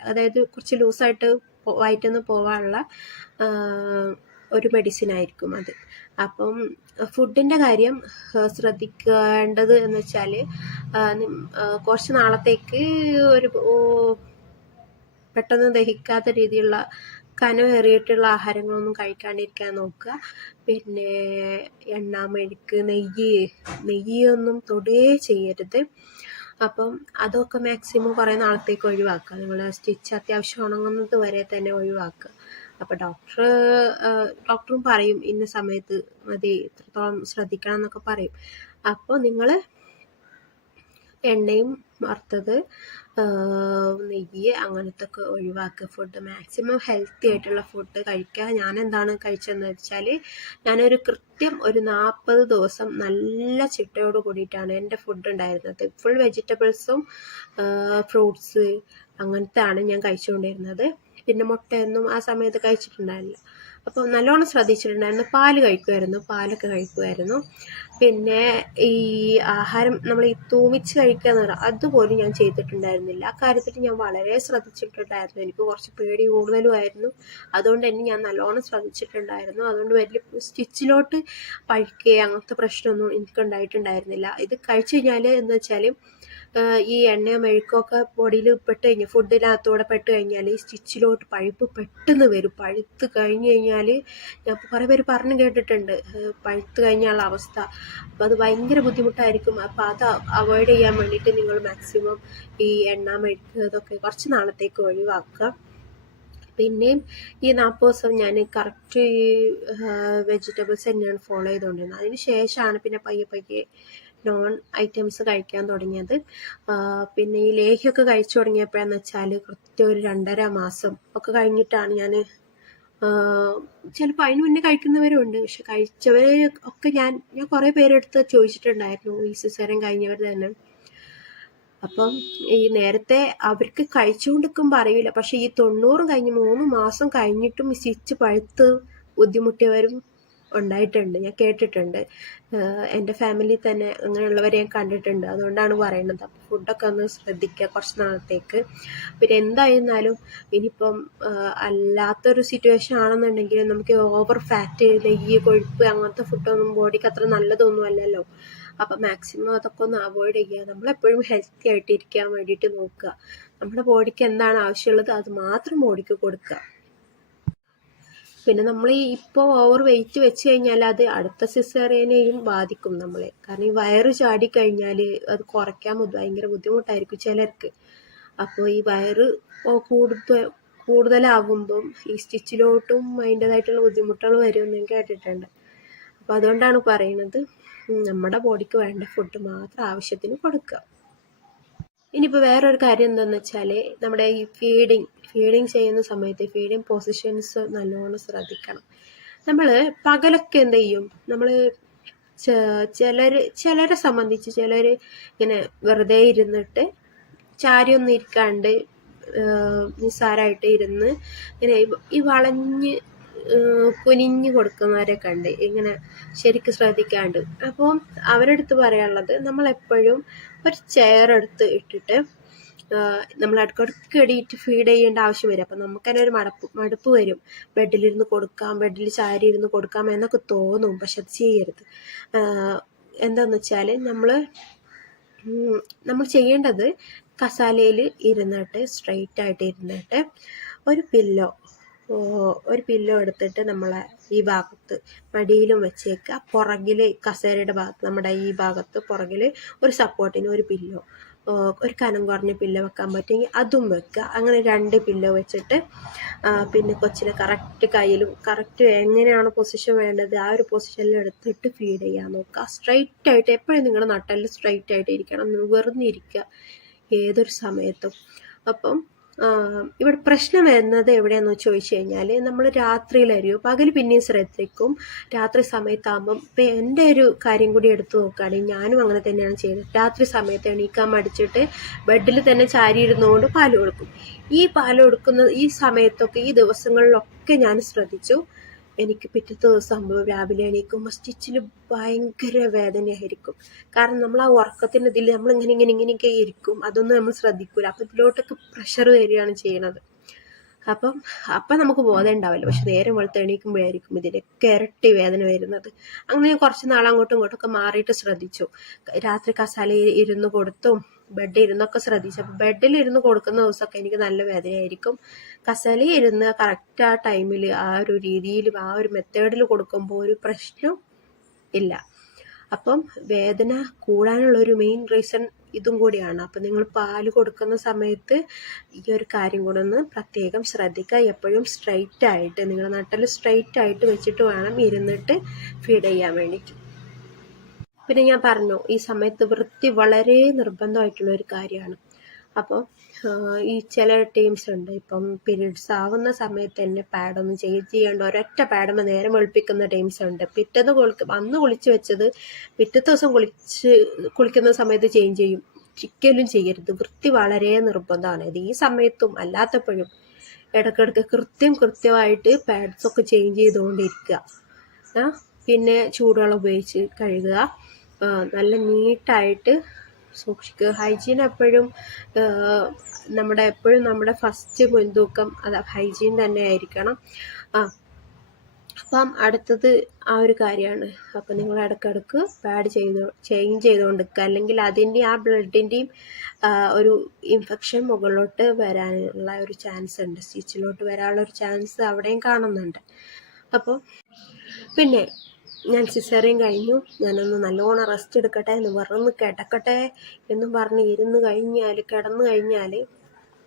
അതായത് കുറച്ച് ലൂസായിട്ട് വയറ്റിൽ നിന്ന് പോകാനുള്ള ഒരു മെഡിസിൻ ആയിരിക്കും അത്. അപ്പം ഫുഡിൻ്റെ കാര്യം ശ്രദ്ധിക്കേണ്ടത് എന്ന് വെച്ചാൽ, കുറച്ച് നാളത്തേക്ക് പെട്ടെന്ന് ദഹിക്കാത്ത രീതിയിലുള്ള കനമേറിയിട്ടുള്ള ആഹാരങ്ങളൊന്നും കഴിക്കാണ്ടിരിക്കാൻ നോക്കുക. പിന്നെ എണ്ണ, മെഴുക്ക്, നെയ്യൊന്നും തൊടേ ചെയ്യരുത്. അപ്പം അതൊക്കെ മാക്സിമം കുറേ നാളത്തേക്ക് ഒഴിവാക്കുക. നിങ്ങൾ സ്റ്റിച്ച് അത്യാവശ്യം ഉണങ്ങുന്നത് വരെ തന്നെ ഒഴിവാക്കുക. അപ്പോൾ ഡോക്ടറും പറയും ഇന്ന സമയത്ത് മതി, ഇത്രത്തോളം ശ്രദ്ധിക്കണം എന്നൊക്കെ പറയും. അപ്പോൾ നിങ്ങൾ എണ്ണയും വറുത്തത്, നെയ്യ് അങ്ങനത്തെ ഒക്കെ ഒഴിവാക്കുക. ഫുഡ് മാക്സിമം ഹെൽത്തി ആയിട്ടുള്ള ഫുഡ് കഴിക്കുക. ഞാൻ എന്താണ് കഴിച്ചതെന്ന് വെച്ചാൽ, ഞാനൊരു കൃത്യം ഒരു 40 ദിവസം നല്ല ചിട്ടയോട് കൂടിയിട്ടാണ് എൻ്റെ ഫുഡ് ഉണ്ടായിരുന്നത്. ഫുൾ വെജിറ്റബിൾസും ഫ്രൂട്ട്സ് അങ്ങനത്തെ ആണ് ഞാൻ കഴിച്ചുകൊണ്ടിരുന്നത്. പിന്നെ മുട്ടയൊന്നും ആ സമയത്ത് കഴിച്ചിട്ടുണ്ടായില്ല. അപ്പോൾ നല്ലോണം ശ്രദ്ധിച്ചിട്ടുണ്ടായിരുന്നു. പാല് കഴിക്കുമായിരുന്നു, പാലൊക്കെ കഴിക്കുമായിരുന്നു. പിന്നെ ഈ ആഹാരം നമ്മൾ ഈ തൂമിച്ച് കഴിക്കുക എന്ന് പറഞ്ഞാൽ അതുപോലും ഞാൻ ചെയ്തിട്ടുണ്ടായിരുന്നില്ല. ആ കാര്യത്തിൽ ഞാൻ വളരെ ശ്രദ്ധിച്ചിട്ടുണ്ടായിരുന്നു. എനിക്ക് കുറച്ച് പേടി കൂടുതലുമായിരുന്നു. അതുകൊണ്ട് തന്നെ ഞാൻ നല്ലോണം ശ്രദ്ധിച്ചിട്ടുണ്ടായിരുന്നു. അതുകൊണ്ട് വലിയ സ്റ്റിച്ചിലോട്ട് പഴുക്കുക അങ്ങനത്തെ പ്രശ്നമൊന്നും എനിക്ക് ഉണ്ടായിട്ടുണ്ടായിരുന്നില്ല. ഇത് കഴിച്ചു കഴിഞ്ഞാൽ എന്ന് വെച്ചാൽ ഈ എണ്ണയോ മെഴുക്കൊക്കെ ബോഡിയിൽ പെട്ട് കഴിഞ്ഞാൽ, ഫുഡിനകത്തൂടെ പെട്ട് കഴിഞ്ഞാൽ ഈ സ്റ്റിച്ചിലോട്ട് പഴുപ്പ് പെട്ടെന്ന് വരും. പഴുത്ത് കഴിഞ്ഞ് കഴിഞ്ഞാൽ ഞാൻ കുറേ പേര് പറഞ്ഞു കേട്ടിട്ടുണ്ട് പഴുത്ത് കഴിഞ്ഞുള്ള അവസ്ഥ. അപ്പം അത് ഭയങ്കര ബുദ്ധിമുട്ടായിരിക്കും. അപ്പം അത് അവോയ്ഡ് ചെയ്യാൻ വേണ്ടിയിട്ട് നിങ്ങൾ മാക്സിമം ഈ എണ്ണ മെഴുക്ക് അതൊക്കെ കുറച്ച് നാളത്തേക്ക് ഒഴിവാക്കുക. പിന്നെയും ഈ 40 ദിവസം ഞാൻ കറക്റ്റ് വെജിറ്റബിൾസ് തന്നെയാണ് ഫോളോ ചെയ്തുകൊണ്ടിരുന്നത്. അതിന് ശേഷമാണ് പിന്നെ പയ്യെ നോൺ ഐറ്റംസ് കഴിക്കാൻ തുടങ്ങിയത്. പിന്നെ ഈ ലേഹ്യമൊക്കെ കഴിച്ചു തുടങ്ങിയപ്പോഴാന്ന് വെച്ചാൽ കൃത്യം ഒരു 2.5 മാസം ഒക്കെ കഴിഞ്ഞിട്ടാണ് ഞാൻ, ചിലപ്പോൾ അതിന് മുന്നേ കഴിക്കുന്നവരുണ്ട്, പക്ഷെ കഴിച്ചവരെ ഒക്കെ ഞാൻ കുറേ പേരെടുത്ത് ചോദിച്ചിട്ടുണ്ടായിരുന്നു, ഈ സിസേറിയൻ കഴിഞ്ഞവർ തന്നെ. അപ്പം ഈ നേരത്തെ അവർക്ക് കഴിച്ചുകൊണ്ടിരിക്കുമ്പോൾ അറിയില്ല, പക്ഷെ ഈ 90 കഴിഞ്ഞ് 3 മാസം കഴിഞ്ഞിട്ടും ഈ സ്റ്റിച്ച് പഴുത്ത് ബുദ്ധിമുട്ടിയവരും ഉണ്ടായിട്ടുണ്ട്, ഞാൻ കേട്ടിട്ടുണ്ട്. എൻ്റെ ഫാമിലിയിൽ തന്നെ അങ്ങനെയുള്ളവരെ ഞാൻ കണ്ടിട്ടുണ്ട്. അതുകൊണ്ടാണ് പറയുന്നത്. അപ്പോൾ ഫുഡൊക്കെ ഒന്ന് ശ്രദ്ധിക്കുക കുറച്ച് നാളത്തേക്ക്. പിന്നെ എന്തായിരുന്നാലും ഇനിയിപ്പം അല്ലാത്തൊരു സിറ്റുവേഷൻ ആണെന്നുണ്ടെങ്കിൽ നമുക്ക് ഓവർ ഫാറ്റ്, നെയ്യ്, കൊഴുപ്പ് അങ്ങനത്തെ ഫുഡൊന്നും ബോഡിക്ക് അത്ര നല്ലതൊന്നും അല്ലല്ലോ. അപ്പം മാക്സിമം അതൊക്കെ ഒന്ന് അവോയ്ഡ് ചെയ്യുക. നമ്മളെപ്പോഴും ഹെൽത്തി ആയിട്ട് ഇരിക്കാൻ വേണ്ടിയിട്ട് നോക്കുക. നമ്മുടെ ബോഡിക്ക് എന്താണ് ആവശ്യമുള്ളത് അത് മാത്രം ബോഡിക്ക് കൊടുക്കുക. പിന്നെ നമ്മൾ ഈ ഇപ്പോൾ ഓവർ വെയിറ്റ് വെച്ച് കഴിഞ്ഞാൽ അത് അടുത്ത സിസേറിയനെയും ബാധിക്കും നമ്മളെ. കാരണം ഈ വയറ് ചാടിക്കഴിഞ്ഞാൽ അത് കുറയ്ക്കാൻ ഭയങ്കര ബുദ്ധിമുട്ടായിരിക്കും ചിലർക്ക്. അപ്പോൾ ഈ വയറ് കൂടുതലാകുമ്പം ഈ സ്റ്റിച്ചിലോട്ടും അതിൻ്റെതായിട്ടുള്ള ബുദ്ധിമുട്ടുകൾ വരുമെന്ന് ഞാൻ കേട്ടിട്ടുണ്ട്. അപ്പോൾ അതുകൊണ്ടാണ് പറയുന്നത് നമ്മുടെ ബോഡിക്ക് വേണ്ട ഫുഡ് മാത്രം ആവശ്യത്തിന് കൊടുക്കുക. ഇനിയിപ്പോൾ വേറൊരു കാര്യം എന്താണെന്ന് വെച്ചാൽ, നമ്മുടെ ഈ ഫീഡിങ് ചെയ്യുന്ന സമയത്ത് ഫീഡിങ് പൊസിഷൻസ് നല്ലോണം ശ്രദ്ധിക്കണം. നമ്മൾ പകലൊക്കെ എന്ത് ചെയ്യും, നമ്മൾ ചിലരെ സംബന്ധിച്ച് ചിലർ ഇങ്ങനെ വെറുതെ ഇരുന്നിട്ട് ചാരിയൊന്നും ഇരിക്കാണ്ട് നിസ്സാരമായിട്ട് ഇരുന്ന് ഇങ്ങനെ ഈ വളഞ്ഞ് കുനിഞ്ഞു കൊടുക്കുന്നവരൊക്കെ ഉണ്ട്, ഇങ്ങനെ ശരിക്കും ശ്രദ്ധിക്കാണ്ട്. അപ്പോൾ അവരുടെ അടുത്ത് പറയാനുള്ളത്, നമ്മളെപ്പോഴും ഒരു ചെയർ എടുത്ത് ഇട്ടിട്ട് നമ്മൾ ഇടയ്ക്കിടയ്ക്ക് എണീറ്റ് ഫീഡ് ചെയ്യേണ്ട ആവശ്യം വരും. അപ്പം നമുക്ക് തന്നെ ഒരു മടുപ്പ് വരും. ബെഡിലിരുന്ന് കൊടുക്കാം, ബെഡിൽ ചാരി ഇരുന്ന് കൊടുക്കാം എന്നൊക്കെ തോന്നും, പക്ഷെ അത് ചെയ്യരുത്. എന്താണെന്ന് വെച്ചാൽ നമ്മൾ ചെയ്യേണ്ടത് കസാലയിൽ ഇരുന്നിട്ട് സ്ട്രെയിറ്റ് ആയിട്ട് ഇരുന്നിട്ട് ഒരു പില്ലോ എടുത്തിട്ട് നമ്മളെ ഈ ഭാഗത്ത് മടിയിലും വെച്ചേക്കുക. പുറകിൽ കസേരയുടെ ഭാഗത്ത് നമ്മുടെ ഈ ഭാഗത്ത് പുറകിൽ ഒരു സപ്പോർട്ടിന് ഒരു പില്ലോ, ഒരു കനം കുറഞ്ഞ പില്ലോ വെക്കാൻ പറ്റുമെങ്കിൽ അതും വെക്കുക. അങ്ങനെ 2 പില്ലോ വെച്ചിട്ട് പിന്നെ കൊച്ചിനെ കറക്റ്റ് കയ്യിലും കറക്റ്റ് എങ്ങനെയാണ് പൊസിഷൻ വേണ്ടത് ആ ഒരു പൊസിഷനിൽ എടുത്തിട്ട് ഫീഡ് ചെയ്യാൻ നോക്കുക. സ്ട്രെയിറ്റ് ആയിട്ട് എപ്പോഴും നിങ്ങളുടെ നട്ടെല്ല് സ്ട്രെയിറ്റ് ആയിട്ട് ഇരിക്കണം, നിവർന്നിരിക്കുക ഏതൊരു സമയത്തും. അപ്പം ഇവിടെ പ്രശ്നം വരുന്നത് എവിടെയാണെന്ന് ചോദിച്ചു കഴിഞ്ഞാൽ, നമ്മൾ രാത്രിയിലായിരിക്കും, പകൽ പിന്നെയും ശ്രദ്ധിക്കും, രാത്രി സമയത്താകുമ്പം. ഇപ്പം എൻ്റെ ഒരു കാര്യം കൂടി എടുത്തു നോക്കുകയാണെങ്കിൽ ഞാനും അങ്ങനെ തന്നെയാണ് ചെയ്തത്. രാത്രി സമയത്ത് എണീക്കാൻ മടിച്ചിട്ട് ബെഡിൽ തന്നെ ചാരി ഇരുന്നുകൊണ്ട് പാല് കൊടുക്കും. ഈ പാല് കൊടുക്കുന്ന ഈ സമയത്തൊക്കെ ഈ ദിവസങ്ങളിലൊക്കെ ഞാൻ ശ്രദ്ധിച്ചു, എനിക്ക് പിറ്റത്തെ ദിവസം രാവിലെ എണീക്കുമ്പോൾ സ്റ്റിച്ചിൽ ഭയങ്കര വേദനയായിരിക്കും. കാരണം നമ്മൾ ആ ഉറക്കത്തിൻ്റെ ഇതിൽ ഇങ്ങനെയൊക്കെ ഇരിക്കും, അതൊന്നും നമ്മൾ ശ്രദ്ധിക്കില്ല. അപ്പം ഇതിലോട്ടൊക്കെ പ്രഷർ വരികയാണ് ചെയ്യണത്. അപ്പം നമുക്ക് ബോധം ഉണ്ടാവില്ല, പക്ഷെ നേരം വെളുത്ത് എണീക്കുമ്പോഴായിരിക്കും ഇതിനൊക്കെ ഇരട്ടി വേദന വരുന്നത്. അങ്ങനെ കുറച്ച് നാൾ അങ്ങോട്ടും ഇങ്ങോട്ടൊക്കെ മാറിയിട്ട് ശ്രദ്ധിച്ചു. രാത്രി കസാലയിൽ ഇരുന്ന് കൊടുത്തും ബെഡിൽ ഇരുന്നൊക്കെ ശ്രദ്ധിച്ചു. അപ്പം ബെഡിൽ ഇരുന്ന് കൊടുക്കുന്ന ദിവസമൊക്കെ എനിക്ക് നല്ല വേദനയായിരിക്കും. കസാലയിൽ ഇരുന്ന് കറക്റ്റ് ആ ടൈമിൽ ആ ഒരു രീതിയിൽ ആ ഒരു മെത്തേഡിൽ കൊടുക്കുമ്പോൾ ഒരു പ്രശ്നം ഇല്ല. അപ്പം വേദന കൂടാനുള്ള ഒരു മെയിൻ റീസൺ ഇതും കൂടിയാണ്. അപ്പം നിങ്ങൾ പാല് കൊടുക്കുന്ന സമയത്ത് ഈ ഒരു കാര്യം കൂടെ ഒന്ന് പ്രത്യേകം ശ്രദ്ധിക്കുക. എപ്പോഴും സ്ട്രെയിറ്റ് ആയിട്ട് നിങ്ങളുടെ നട്ടൽ സ്ട്രെയിറ്റ് ആയിട്ട് വെച്ചിട്ട് വേണം ഇരുന്നിട്ട് ഫീഡ് ചെയ്യാൻ വേണ്ടിയിട്ട്. പിന്നെ ഞാൻ പറഞ്ഞു ഈ സമയത്ത് വൃത്തി വളരെ നിർബന്ധമായിട്ടുള്ള ഒരു കാര്യമാണ്. അപ്പോൾ ഈ ചില ടീംസ് ഉണ്ട്, ഇപ്പം പീരീഡ്സ് ആവുന്ന സമയത്ത് തന്നെ പാഡൊന്നും ചെയ്യേണ്ട ഒരൊറ്റ പാഡുമ്പോൾ നേരം വെളുപ്പിക്കുന്ന ടീംസ് ഉണ്ട്. അന്ന് കുളിച്ച് വെച്ചത് പിറ്റത്തെ ദിവസം കുളിക്കുന്ന സമയത്ത് ചേഞ്ച് ചെയ്യും. ഒരിക്കലും ചെയ്യരുത്. വൃത്തി വളരെ നിർബന്ധമാണ്. ഇത് ഈ സമയത്തും അല്ലാത്തപ്പോഴും ഇടയ്ക്കിടയ്ക്ക് കൃത്യമായിട്ട് പാഡ്സൊക്കെ ചേഞ്ച് ചെയ്തുകൊണ്ടിരിക്കുക. പിന്നെ ചൂടുവെള്ളം ഉപയോഗിച്ച് കഴുകുക. നല്ല നീറ്റായിട്ട് സൂക്ഷിക്കുക. ഹൈജീൻ എപ്പോഴും നമ്മുടെ ഫസ്റ്റ് മുൻതൂക്കം അത് ഹൈജീൻ തന്നെ ആയിരിക്കണം. അപ്പം അടുത്തത് ആ ഒരു കാര്യമാണ്. അപ്പം നിങ്ങൾ ഇടയ്ക്കിടയ്ക്ക് പാഡ് ചേഞ്ച് ചെയ്തുകൊണ്ടിരിക്കുക. അല്ലെങ്കിൽ അതിൻ്റെ ആ ബ്ലഡിൻ്റെയും ഒരു ഇൻഫെക്ഷൻ മുകളിലോട്ട് വരാനുള്ള ഒരു ചാൻസ് ഉണ്ട്. സ്റ്റിച്ചിലോട്ട് വരാനുള്ള ഒരു ചാൻസ് അവിടെയും കാണുന്നുണ്ട്. അപ്പോൾ പിന്നെ ഞാൻ സിസേറിയൻ കഴിഞ്ഞു, ഞാനൊന്ന് നല്ലോണം റെസ്റ്റ് എടുക്കട്ടെ, നിവർന്ന് കിടക്കട്ടെ എന്നും പറഞ്ഞ് കിടന്നു കഴിഞ്ഞാൽ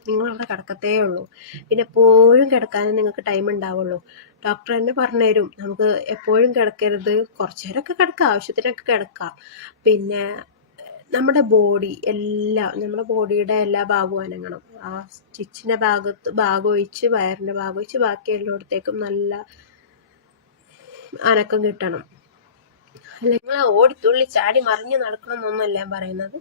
നിങ്ങളവിടെ കിടക്കത്തേ ഉള്ളൂ. പിന്നെ എപ്പോഴും കിടക്കാനേ നിങ്ങൾക്ക് ടൈം ഉണ്ടാവുള്ളൂ. ഡോക്ടർ തന്നെ പറഞ്ഞുതരും നമുക്ക് എപ്പോഴും കിടക്കരുത്, കുറച്ചു നേരമൊക്കെ കിടക്കാം, ആവശ്യത്തിനൊക്കെ കിടക്കാം. പിന്നെ നമ്മുടെ ബോഡിയുടെ എല്ലാ ഭാഗവും അനങ്ങണം. ആ സ്റ്റിച്ചിൻ്റെ ഭാഗം ഒഴിച്ച് വയറിൻ്റെ ഭാഗം ഒഴിച്ച് ബാക്കി എല്ലായിടത്തേക്കും നല്ല അനക്കം കിട്ടണം. നിങ്ങൾ ഓടിത്തുള്ളി ചാടി മറിഞ്ഞ് നടക്കണം എന്നൊന്നുമല്ല ഞാൻ പറയുന്നത്.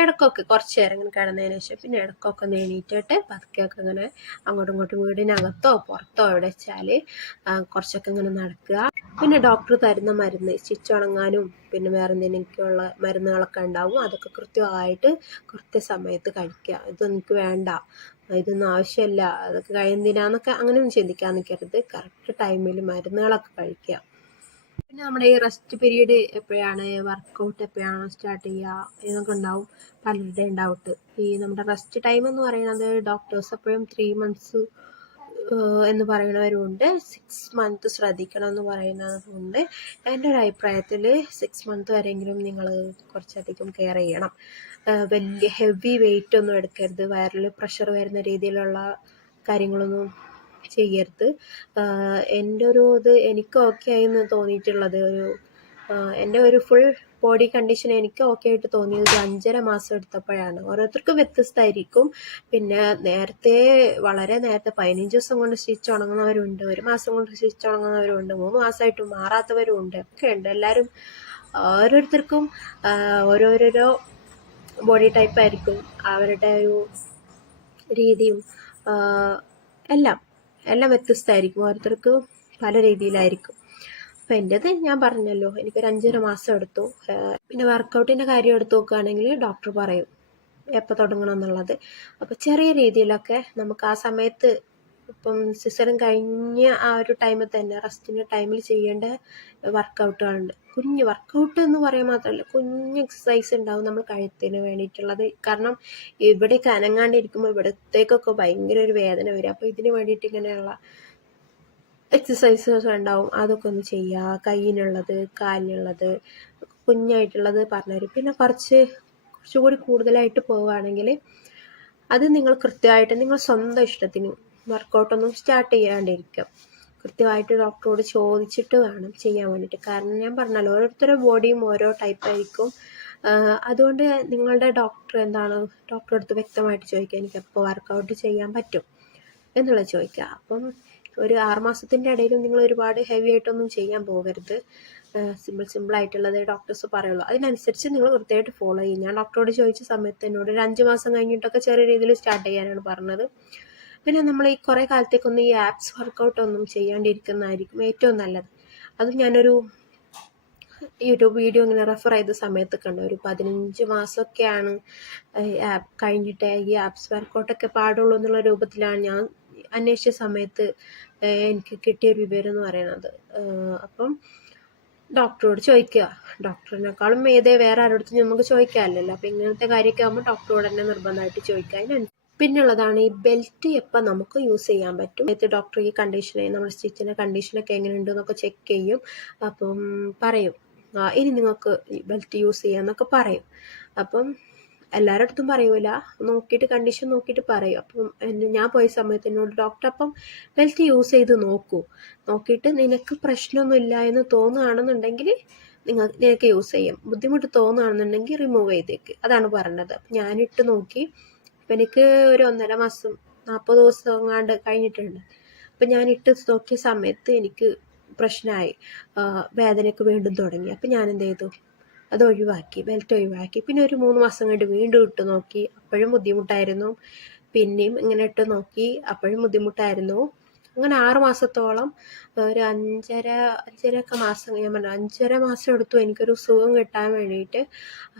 ഇടയ്ക്കൊക്കെ കുറച്ച് നേരം ഇങ്ങനെ കിടന്നതിന് ശേഷം പിന്നെ ഇടയ്ക്കൊക്കെ എണീറ്റിട്ട് പതുക്കെയൊക്കെ ഇങ്ങനെ അങ്ങോട്ടും ഇങ്ങോട്ടും വീടിനകത്തോ പുറത്തോ എവിടെ വെച്ചാൽ കുറച്ചൊക്കെ ഇങ്ങനെ നടക്കുക. പിന്നെ ഡോക്ടർ തരുന്ന മരുന്ന് സ്റ്റിച്ച് ഉണങ്ങാനും പിന്നെ വേറെ എന്തെങ്കിലുമൊക്കെയുള്ള മരുന്നുകളൊക്കെ ഉണ്ടാവും. അതൊക്കെ കൃത്യസമയത്ത് കഴിക്കുക. ഇതെനിക്ക് വേണ്ട, ഇതൊന്നും ആവശ്യമില്ല, അതൊക്കെ കഴിയുന്നതിനാന്നൊക്കെ അങ്ങനെയൊന്നും ചിന്തിക്കാൻ നിൽക്കരുത്. കറക്റ്റ് ടൈമിൽ മരുന്നുകളൊക്കെ കഴിക്കുക. പിന്നെ നമ്മുടെ ഈ റെസ്റ്റ് പീരീഡ് എപ്പോഴാണ്, വർക്കൗട്ട് എപ്പോഴാണ് സ്റ്റാർട്ട് ചെയ്യുക എന്നൊക്കെ ഉണ്ടാവും പലരുടെയും ഡൗട്ട്. ഈ നമ്മുടെ റെസ്റ്റ് ടൈം എന്ന് പറയുന്നത് ഡോക്ടേഴ്സ് എപ്പോഴും 3 months എന്ന് പറയുന്നവരുണ്ട്, 6 months ശ്രദ്ധിക്കണം എന്ന് പറയുന്നവരുണ്ട്. എൻ്റെ ഒരു അഭിപ്രായത്തിൽ 6 months വരെയെങ്കിലും നിങ്ങൾ കുറച്ചധികം കെയർ ചെയ്യണം. വലിയ ഹെവി വെയിറ്റ് ഒന്നും എടുക്കരുത്, വയറിൽ പ്രഷർ വരുന്ന രീതിയിലുള്ള കാര്യങ്ങളൊന്നും ചെയ്യരുത്. എൻ്റെ എനിക്ക് ഓക്കെ ആയെന്ന് തോന്നിയിട്ടുള്ളത് എൻ്റെ ഒരു ഫുൾ ബോഡി കണ്ടീഷൻ എനിക്ക് ഓക്കെ ആയിട്ട് തോന്നിയത് 5.5 മാസം എടുത്തപ്പോഴാണ്. ഓരോരുത്തർക്കും വ്യത്യസ്തമായിരിക്കും. പിന്നെ വളരെ നേരത്തെ 15 ദിവസം കൊണ്ട് സ്റ്റിച്ച് ഉണങ്ങുന്നവരുണ്ട്, 1 മാസം കൊണ്ട് സ്റ്റിച്ച് ഉണങ്ങുന്നവരുണ്ട്, 3 മാസമായിട്ട് മാറാത്തവരും ഉണ്ട്, ഒക്കെ ഉണ്ട്. എല്ലാവരും ഓരോരുത്തർക്കും ഓരോരോ ബോഡി ടൈപ്പ് ആയിരിക്കും, അവരുടെ ഒരു രീതിയും എല്ലാം വ്യത്യസ്തമായിരിക്കും. ഓരോരുത്തർക്ക് പല രീതിയിലായിരിക്കും. അപ്പം എൻ്റെത് ഞാൻ പറഞ്ഞല്ലോ, എനിക്കൊരു 5.5 മാസം എടുത്തു. പിന്നെ വർക്കൗട്ടിൻ്റെ കാര്യം എടുത്ത് നോക്കുകയാണെങ്കിൽ ഡോക്ടർ പറയും എപ്പോൾ തുടങ്ങണം എന്നുള്ളത്. അപ്പോൾ ചെറിയ രീതിയിലൊക്കെ നമുക്ക് ആ സമയത്ത് ഇപ്പം സിസേറിയൻ കഴിഞ്ഞ ആ ഒരു ടൈമിൽ തന്നെ റെസ്റ്റിൻ്റെ ടൈമിൽ ചെയ്യേണ്ട വർക്കൗട്ടുകളുണ്ട്. കുഞ്ഞ് വർക്കൗട്ട് എന്ന് പറയാൻ മാത്രമല്ല, കുഞ്ഞ് എക്സസൈസ് ഉണ്ടാവും നമ്മൾ കഴുത്തിന് വേണ്ടിയിട്ടുള്ളത്. കാരണം ഇവിടേക്ക് അനങ്ങാണ്ടിരിക്കുമ്പോൾ ഇവിടത്തേക്കൊക്കെ ഭയങ്കര ഒരു വേദന വരും. അപ്പോൾ ഇതിന് വേണ്ടിയിട്ട് ഇങ്ങനെയുള്ള എക്സസൈസസ് ഉണ്ടാവും, അതൊക്കെ ഒന്ന് ചെയ്യുക. കയ്യിനുള്ളത്, കാലിനുള്ളത്, കുഞ്ഞായിട്ടുള്ളത് പറഞ്ഞുതരും. പിന്നെ കുറച്ചുകൂടി കൂടുതലായിട്ട് പോവുകയാണെങ്കിൽ അത് നിങ്ങൾ കൃത്യമായിട്ട് നിങ്ങൾ സ്വന്തം ഇഷ്ടത്തിന് വർക്കൗട്ടൊന്നും സ്റ്റാർട്ട് ചെയ്യാണ്ടിരിക്കുക. കൃത്യമായിട്ട് ഡോക്ടറോട് ചോദിച്ചിട്ട് വേണം ചെയ്യാൻ വേണ്ടിയിട്ട്. കാരണം ഞാൻ പറഞ്ഞല്ലോ, ഓരോരുത്തരുടെ ബോഡിയും ഓരോ ടൈപ്പായിരിക്കും. അതുകൊണ്ട് നിങ്ങളുടെ ഡോക്ടറെ അടുത്ത് വ്യക്തമായിട്ട് ചോദിക്കുക, എനിക്ക് എപ്പോൾ വർക്കൗട്ട് ചെയ്യാൻ പറ്റും എന്നുള്ളത് ചോദിക്കുക. അപ്പം ഒരു 6 മാസത്തിൻ്റെ ഇടയിലും നിങ്ങൾ ഒരുപാട് ഹെവി ആയിട്ടൊന്നും ചെയ്യാൻ പോകരുത്. സിമ്പിൾ ആയിട്ടുള്ളത് ഡോക്ടേഴ്സ് പറയുള്ളൂ. അതിനനുസരിച്ച് നിങ്ങൾ കൃത്യമായിട്ട് ഫോളോ ചെയ്യും. ഞാൻ ഡോക്ടറോട് ചോദിച്ച സമയത്ത് എന്നോട് ഒരു 5 മാസം കഴിഞ്ഞിട്ടൊക്കെ ചെറിയ രീതിയിൽ സ്റ്റാർട്ട് ചെയ്യാനാണ് പറഞ്ഞത്. പിന്നെ നമ്മൾ ഈ കുറേ കാലത്തേക്കൊന്നും ഈ ആപ്സ് വർക്കൗട്ടൊന്നും ചെയ്യാണ്ടിരിക്കുന്നതായിരിക്കും ഏറ്റവും നല്ലത്. അത് ഞാനൊരു യൂട്യൂബ് വീഡിയോ ഇങ്ങനെ റെഫർ ചെയ്ത സമയത്ത് കണ്ടു. ഒരു 15 മാസമൊക്കെയാണ് കഴിഞ്ഞിട്ട് ഈ ആപ്സ് വർക്കൗട്ടൊക്കെ പാടുള്ളൂ എന്നുള്ള രൂപത്തിലാണ് ഞാൻ അന്വേഷിച്ച സമയത്ത് എനിക്ക് കിട്ടിയൊരു വിവരം എന്ന് പറയുന്നത്. അപ്പം ഡോക്ടറോട് ചോദിക്കുക. ഡോക്ടറിനേക്കാളും വേറെ ആരോടത്തും നമുക്ക് ചോദിക്കാമല്ലോ. അപ്പം ഇങ്ങനത്തെ കാര്യമൊക്കെ ആകുമ്പോൾ ഡോക്ടറോട് തന്നെ നിർബന്ധമായിട്ട് ചോദിക്കുക. പിന്നുള്ളതാണ് ഈ ബെൽറ്റ് എപ്പോൾ നമുക്ക് യൂസ് ചെയ്യാൻ പറ്റും. ഡോക്ടർ ഈ നമ്മുടെ സ്റ്റിച്ചിൻ്റെ കണ്ടീഷനൊക്കെ എങ്ങനെയുണ്ട് എന്നൊക്കെ ചെക്ക് ചെയ്യും. അപ്പം പറയും ഇനി നിങ്ങൾക്ക് ബെൽറ്റ് യൂസ് ചെയ്യാമെന്നൊക്കെ പറയും. അപ്പം എല്ലാവരുടെ അടുത്തും പറയൂല, നോക്കിയിട്ട് കണ്ടീഷൻ നോക്കിയിട്ട് പറയും. അപ്പം ഞാൻ പോയ സമയത്ത് എന്നോട് ഡോക്ടർ അപ്പം ബെൽറ്റ് യൂസ് ചെയ്ത് നോക്കിയിട്ട് നിനക്ക് പ്രശ്നമൊന്നുമില്ല എന്ന് തോന്നുകയാണെന്നുണ്ടെങ്കിൽ നിനക്ക് യൂസ് ചെയ്യാം, ബുദ്ധിമുട്ട് തോന്നുകയാണെന്നുണ്ടെങ്കിൽ റിമൂവ് ചെയ്തേക്ക്, അതാണ് പറഞ്ഞത്. അപ്പം ഞാനിട്ട് നോക്കി. അപ്പം എനിക്ക് ഒരു 1.5 മാസം 40 ദിവസം എങ്ങാണ്ട് കഴിഞ്ഞിട്ടുണ്ട്. അപ്പം ഞാൻ ഇട്ട് നോക്കിയ സമയത്ത് എനിക്ക് പ്രശ്നമായി, വേദനയൊക്കെ വീണ്ടും തുടങ്ങി. അപ്പം ഞാൻ എന്ത് ചെയ്തു, അത് ഒഴിവാക്കി, ബെൽറ്റ് ഒഴിവാക്കി. പിന്നെ ഒരു 3 മാസം കഴിഞ്ഞ് വീണ്ടും ഇട്ട് നോക്കി, അപ്പോഴും ബുദ്ധിമുട്ടായിരുന്നു. പിന്നെയും ഇങ്ങനെ ഇട്ട് നോക്കി, അപ്പോഴും ബുദ്ധിമുട്ടായിരുന്നു. അങ്ങനെ 6 മാസത്തോളം, ഒരു 5.5 മാസം, ഞാൻ പറഞ്ഞു 5.5 മാസം എടുത്തു എനിക്കൊരു സുഖം കിട്ടാൻ വേണ്ടിയിട്ട്.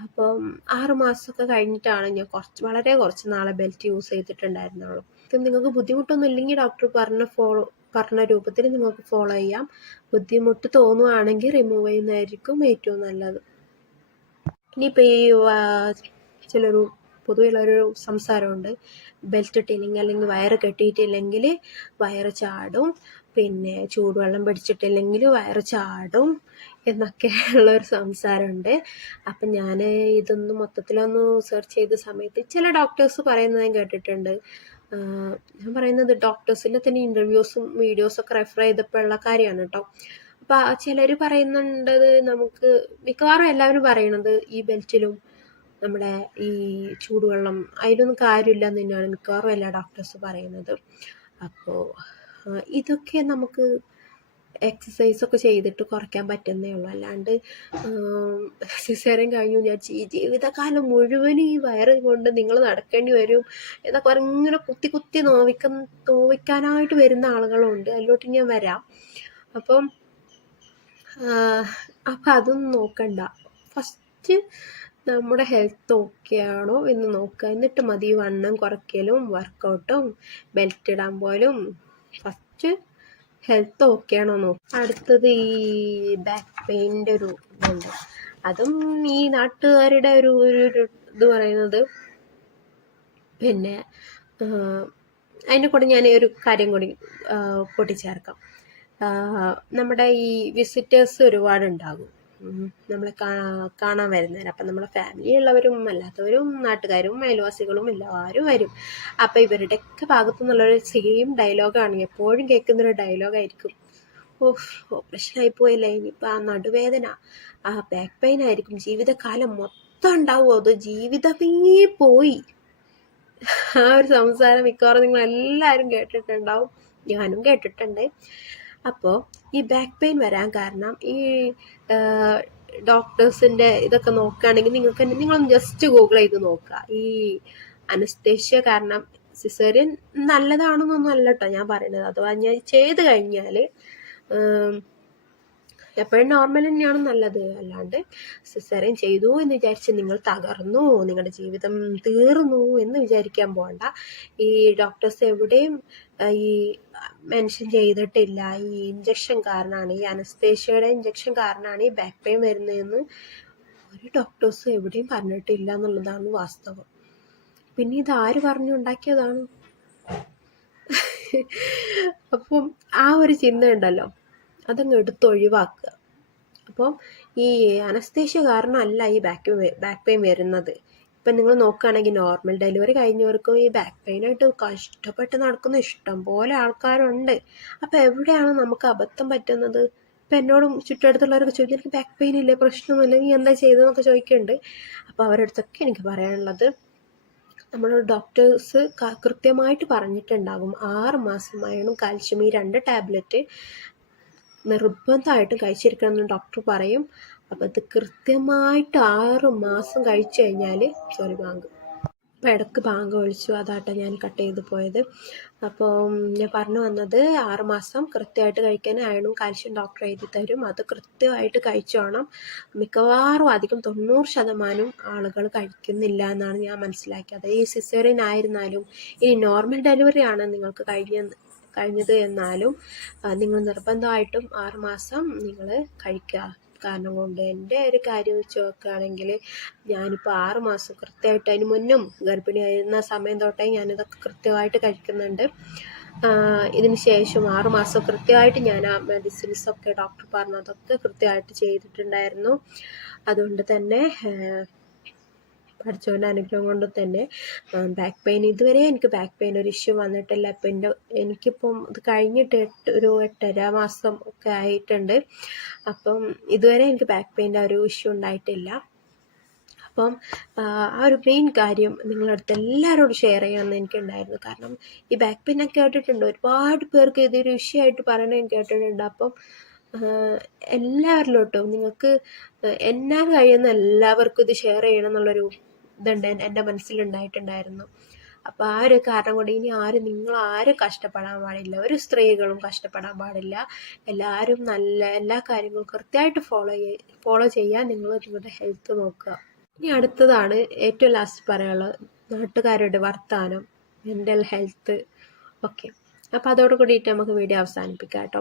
അപ്പം 6 മാസമൊക്കെ കഴിഞ്ഞിട്ടാണ് ഞാൻ വളരെ കുറച്ച് നാളെ ബെൽറ്റ് യൂസ് ചെയ്തിട്ടുണ്ടായിരുന്നുള്ളൂ. ഇപ്പം നിങ്ങൾക്ക് ബുദ്ധിമുട്ടൊന്നും ഇല്ലെങ്കിൽ ഡോക്ടർ പറഞ്ഞ രൂപത്തിൽ നിങ്ങൾക്ക് ഫോളോ ചെയ്യാം. ബുദ്ധിമുട്ട് തോന്നുവാണെങ്കിൽ റിമൂവ് ചെയ്യുന്നതായിരിക്കും ഏറ്റവും നല്ലത്. ഇനിയിപ്പോൾ ഈ ചിലൊരു പൊതുവെയുള്ളൊരു സംസാരമുണ്ട്, ബെൽറ്റ് ഇട്ടില്ലെങ്കിൽ അല്ലെങ്കിൽ വയറ് കെട്ടിയിട്ടില്ലെങ്കിൽ വയറ് ചാടും, പിന്നെ ചൂടുവെള്ളം പിടിച്ചിട്ടില്ലെങ്കിൽ വയറ് ചാടും എന്നൊക്കെ ഉള്ളൊരു സംസാരമുണ്ട്. അപ്പം ഞാൻ ഇതൊന്ന് മൊത്തത്തിലൊന്ന് സെർച്ച് ചെയ്ത സമയത്ത് ചില ഡോക്ടേഴ്സ് പറയുന്നത് ഞാൻ കേട്ടിട്ടുണ്ട്. ഞാൻ പറയുന്നത് ഡോക്ടേഴ്സിൻ്റെ തന്നെ ഇൻ്റർവ്യൂസും വീഡിയോസൊക്കെ റെഫർ ചെയ്തപ്പോഴുള്ള കാര്യമാണ് കേട്ടോ. അപ്പം ചിലർ പറയുന്നുണ്ട്, നമുക്ക് മിക്കവാറും എല്ലാവരും പറയണത് ഈ ബെൽറ്റിലും നമ്മുടെ ഈ ചൂടുവെള്ളം അതിലൊന്നും കാര്യമില്ല എന്ന് തന്നെയാണ് മിക്കവാറും എല്ലാ ഡോക്ടേഴ്സ് പറയുന്നത്. അപ്പോൾ ഇതൊക്കെ നമുക്ക് എക്സസൈസൊക്കെ ചെയ്തിട്ട് കുറയ്ക്കാൻ പറ്റുന്നേ ഉള്ളൂ. അല്ലാണ്ട് സിസേറിയൻ കഴിഞ്ഞു വിചാരിച്ച് ഈ ജീവിതകാലം മുഴുവനും ഈ വയറ് കൊണ്ട് നിങ്ങൾ നടക്കേണ്ടി വരും എന്നൊക്കെ പറഞ്ഞ് ഇങ്ങനെ കുത്തി നോവിക്കാനായിട്ട് വരുന്ന ആളുകളുണ്ട്. അതിലോട്ട് ഞാൻ വരാം. അപ്പം അതൊന്നും നോക്കണ്ട. ഫസ്റ്റ് നമ്മുടെ ഹെൽത്ത് ഓക്കെ ആണോ എന്ന് നോക്കുക. എന്നിട്ട് മതി വണ്ണം കുറയ്ക്കലും വർക്കൗട്ടും ബെൽറ്റ് ഇടാൻ പോലും. ഫസ്റ്റ് ഹെൽത്ത് ഓക്കെ ആണോ നോക്കുക. അടുത്തത് ഈ ബാക്ക് പെയിൻ്റെ ഒരു ഇതുണ്ട്. അതും ഈ നാട്ടുകാരുടെ ഒരു ഇത് പറയുന്നത്. പിന്നെ അതിൻ്റെ കൂടെ ഞാൻ ഒരു കാര്യം കൂടി കൂട്ടിച്ചേർക്കാം. നമ്മുടെ ഈ വിസിറ്റേഴ്സ് ഒരുപാടുണ്ടാകും, നമ്മളെ കാണാൻ വരുന്നവർ. അപ്പം നമ്മുടെ ഫാമിലിയുള്ളവരും അല്ലാത്തവരും നാട്ടുകാരും അയൽവാസികളും എല്ലാവരും വരും. അപ്പം ഇവരുടെയൊക്കെ ഭാഗത്തു നിന്നുള്ളൊരു സെയിം ഡയലോഗാണ് എപ്പോഴും കേൾക്കുന്നൊരു ഡയലോഗായിരിക്കും. ഓപ്പറേഷനായിപ്പോയില്ലേ, ഇനിയിപ്പോൾ ആ നടുവേദന, ആ ബാക്ക് പെയിൻ ആയിരിക്കും ജീവിതകാലം മൊത്തം ഉണ്ടാവും, അത് ജീവിതമേ പോയി. ആ ഒരു സംസാരം മിക്കവാറും നിങ്ങൾ എല്ലാവരും കേട്ടിട്ടുണ്ടാവും, ഞാനും കേട്ടിട്ടുണ്ട്. അപ്പോൾ ഈ ബാക്ക് പെയിൻ വരാൻ കാരണം ഈ ഡോക്ടേഴ്സിൻ്റെ ഇതൊക്കെ നോക്കുകയാണെങ്കിൽ നിങ്ങളൊന്ന് ജസ്റ്റ് ഗൂഗിൾ ചെയ്ത് നോക്കുക. ഈ അനസ്തേഷ്യ കാരണം സിസേറിയൻ നല്ലതാണെന്നൊന്നും അല്ല കേട്ടോ ഞാൻ പറയുന്നത്. അഥവാ ഞാൻ ചെയ്ത് കഴിഞ്ഞാൽ എപ്പോഴും നോർമൽ തന്നെയാണ് നല്ലത്. അല്ലാണ്ട് സിസേറിയൻ ചെയ്തു എന്ന് വിചാരിച്ച് നിങ്ങൾ തകർന്നു, നിങ്ങളുടെ ജീവിതം തീർന്നു എന്ന് വിചാരിക്കാൻ പോകണ്ട. ഈ ഡോക്ടേഴ്സ് എവിടെയും ഈ മെൻഷൻ ചെയ്തിട്ടില്ല ഈ ഇഞ്ചക്ഷൻ കാരണമാണ്, ഈ അനസ്തേഷ്യയുടെ ഇഞ്ചക്ഷൻ കാരണമാണ് ഈ ബാക്ക് പെയിൻ വരുന്നതെന്ന് ഒരു ഡോക്ടേഴ്സ് എവിടെയും പറഞ്ഞിട്ടില്ല എന്നുള്ളതാണ് വാസ്തവം. പിന്നെ ഇത് ആര് പറഞ്ഞുണ്ടാക്കിയതാണ്? അപ്പം ആ ഒരു ചിന്ത ഉണ്ടല്ലോ, അതങ്ങ് എടുത്തൊഴിവാക്കുക. അപ്പോൾ ഈ അനസ്തേഷ്യ കാരണമല്ല ഈ ബാക്ക് പെയിൻ വരുന്നത്. ഇപ്പം നിങ്ങൾ നോക്കുകയാണെങ്കിൽ നോർമൽ ഡെലിവറി കഴിഞ്ഞവർക്കും ഈ ബാക്ക് പെയിനായിട്ട് കഷ്ടപ്പെട്ട് നടക്കുന്ന ഇഷ്ടം പോലെ ആൾക്കാരുണ്ട്. അപ്പോൾ എവിടെയാണ് നമുക്ക് അബദ്ധം പറ്റുന്നത്? ഇപ്പം എന്നോടും ചുറ്റടുത്തുള്ളവരൊക്കെ ചോദിക്കും, എനിക്ക് ബാക്ക് പെയിൻ ഇല്ലേ, പ്രശ്നമൊന്നുമില്ല, നീ എന്താ ചെയ്തതെന്നൊക്കെ ചോദിക്കുന്നുണ്ട്. അപ്പോൾ അവരുടെ അടുത്തൊക്കെ എനിക്ക് പറയാനുള്ളത്, നമ്മുടെ ഡോക്ടേഴ്സ് കൃത്യമായിട്ട് പറഞ്ഞിട്ടുണ്ടാകും 6 മാസം അയണും കാൽഷ്യം ഈ 2 ടാബ്ലറ്റ് നിർബന്ധമായിട്ടും കഴിച്ചിരിക്കണം ഡോക്ടർ പറയും. അപ്പം അത് കൃത്യമായിട്ട് 6 മാസം കഴിച്ചു കഴിഞ്ഞാൽ അപ്പം ഇടയ്ക്ക് ബാങ്ക് വിളിച്ചു, അതാട്ടോ ഞാൻ കട്ട് ചെയ്ത് പോയത്. അപ്പം ഞാൻ പറഞ്ഞു വന്നത് 6 മാസം കൃത്യമായിട്ട് കഴിക്കാൻ അയണും കാൽഷ്യം ഡോക്ടർ എഴുതി തരും. അത് കൃത്യമായിട്ട് കഴിച്ചോണം. മിക്കവാറും അധികം 90% ആളുകൾ കഴിക്കുന്നില്ല എന്നാണ് ഞാൻ മനസ്സിലാക്കിയത്. ഈ സിസേറിയൻ ആയിരുന്നാലും ഇനി നോർമൽ ഡെലിവറി ആണ് നിങ്ങൾക്ക് കഴിഞ്ഞത് എന്നാലും നിങ്ങൾ നിർബന്ധമായിട്ടും 6 മാസം നിങ്ങൾ കഴിക്കുക. കാരണം കൊണ്ട് എൻ്റെ ഒരു കാര്യം വെച്ച് നോക്കുകയാണെങ്കിൽ ഞാനിപ്പോൾ 6 മാസം കൃത്യമായിട്ട്, അതിന് മുന്നും ഗർഭിണിയായിരുന്ന സമയം തൊട്ടേ ഞാനിതൊക്കെ കൃത്യമായിട്ട് കഴിക്കുന്നുണ്ട്. ഇതിന് ശേഷം 6 മാസം കൃത്യമായിട്ട് ഞാൻ ആ മെഡിസിൻസൊക്കെ ഡോക്ടർ പറഞ്ഞതൊക്കെ കൃത്യമായിട്ട് ചെയ്തിട്ടുണ്ടായിരുന്നു. അതുകൊണ്ട് തന്നെ പഠിച്ചവൻ്റെ അനുഗ്രഹം കൊണ്ട് തന്നെ ബാക്ക് പെയിൻ ഇതുവരെ എനിക്ക് ബാക്ക് പെയിൻ ഒരു ഇഷ്യൂ വന്നിട്ടില്ല. ഇപ്പം എനിക്കിപ്പം ഇത് കഴിഞ്ഞിട്ട് ഒരു 8.5 മാസം ഒക്കെ ആയിട്ടുണ്ട്. അപ്പം ഇതുവരെ എനിക്ക് ബാക്ക് പെയിൻ്റെ ഒരു ഇഷ്യൂ ഉണ്ടായിട്ടില്ല. അപ്പം ആ ഒരു മെയിൻ കാര്യം നിങ്ങളുടെ അടുത്ത് എല്ലാവരോടും ഷെയർ ചെയ്യണമെന്ന് എനിക്കുണ്ടായിരുന്നു. കാരണം ഈ ബാക്ക് പെയിൻ ഞാൻ കേട്ടിട്ടുണ്ട്, ഒരുപാട് പേർക്ക് ഇതൊരു ഇഷ്യൂ ആയിട്ട് പറയണത് ഞാൻ കേട്ടിട്ടുണ്ട്. അപ്പം എല്ലാവരിലോട്ടും നിങ്ങൾക്ക് എന്നാൽ കഴിയുന്ന എല്ലാവർക്കും ഇത് ഷെയർ ചെയ്യണം എന്നുള്ളൊരു ഇതുണ്ട് എൻ്റെ മനസ്സിലുണ്ടായിട്ടുണ്ടായിരുന്നു. അപ്പോൾ ആ ഒരു കാരണം കൊണ്ട് ഇനി നിങ്ങളാരും കഷ്ടപ്പെടാൻ പാടില്ല, ഒരു സ്ത്രീകളും കഷ്ടപ്പെടാൻ പാടില്ല. എല്ലാവരും എല്ലാ കാര്യങ്ങളും കൃത്യമായിട്ട് ഫോളോ ചെയ്യാൻ നിങ്ങളുടെ ഹെൽത്ത് നോക്കുക. ഇനി അടുത്തതാണ് ഏറ്റവും ലാസ്റ്റ് പറയാനുള്ളത്, നാട്ടുകാരുടെ വർത്താനം, മെൻ്റൽ ഹെൽത്ത്. ഓക്കെ, അപ്പോൾ അതോട് കൂടിയിട്ട് നമുക്ക് വീഡിയോ അവസാനിപ്പിക്കാം കേട്ടോ.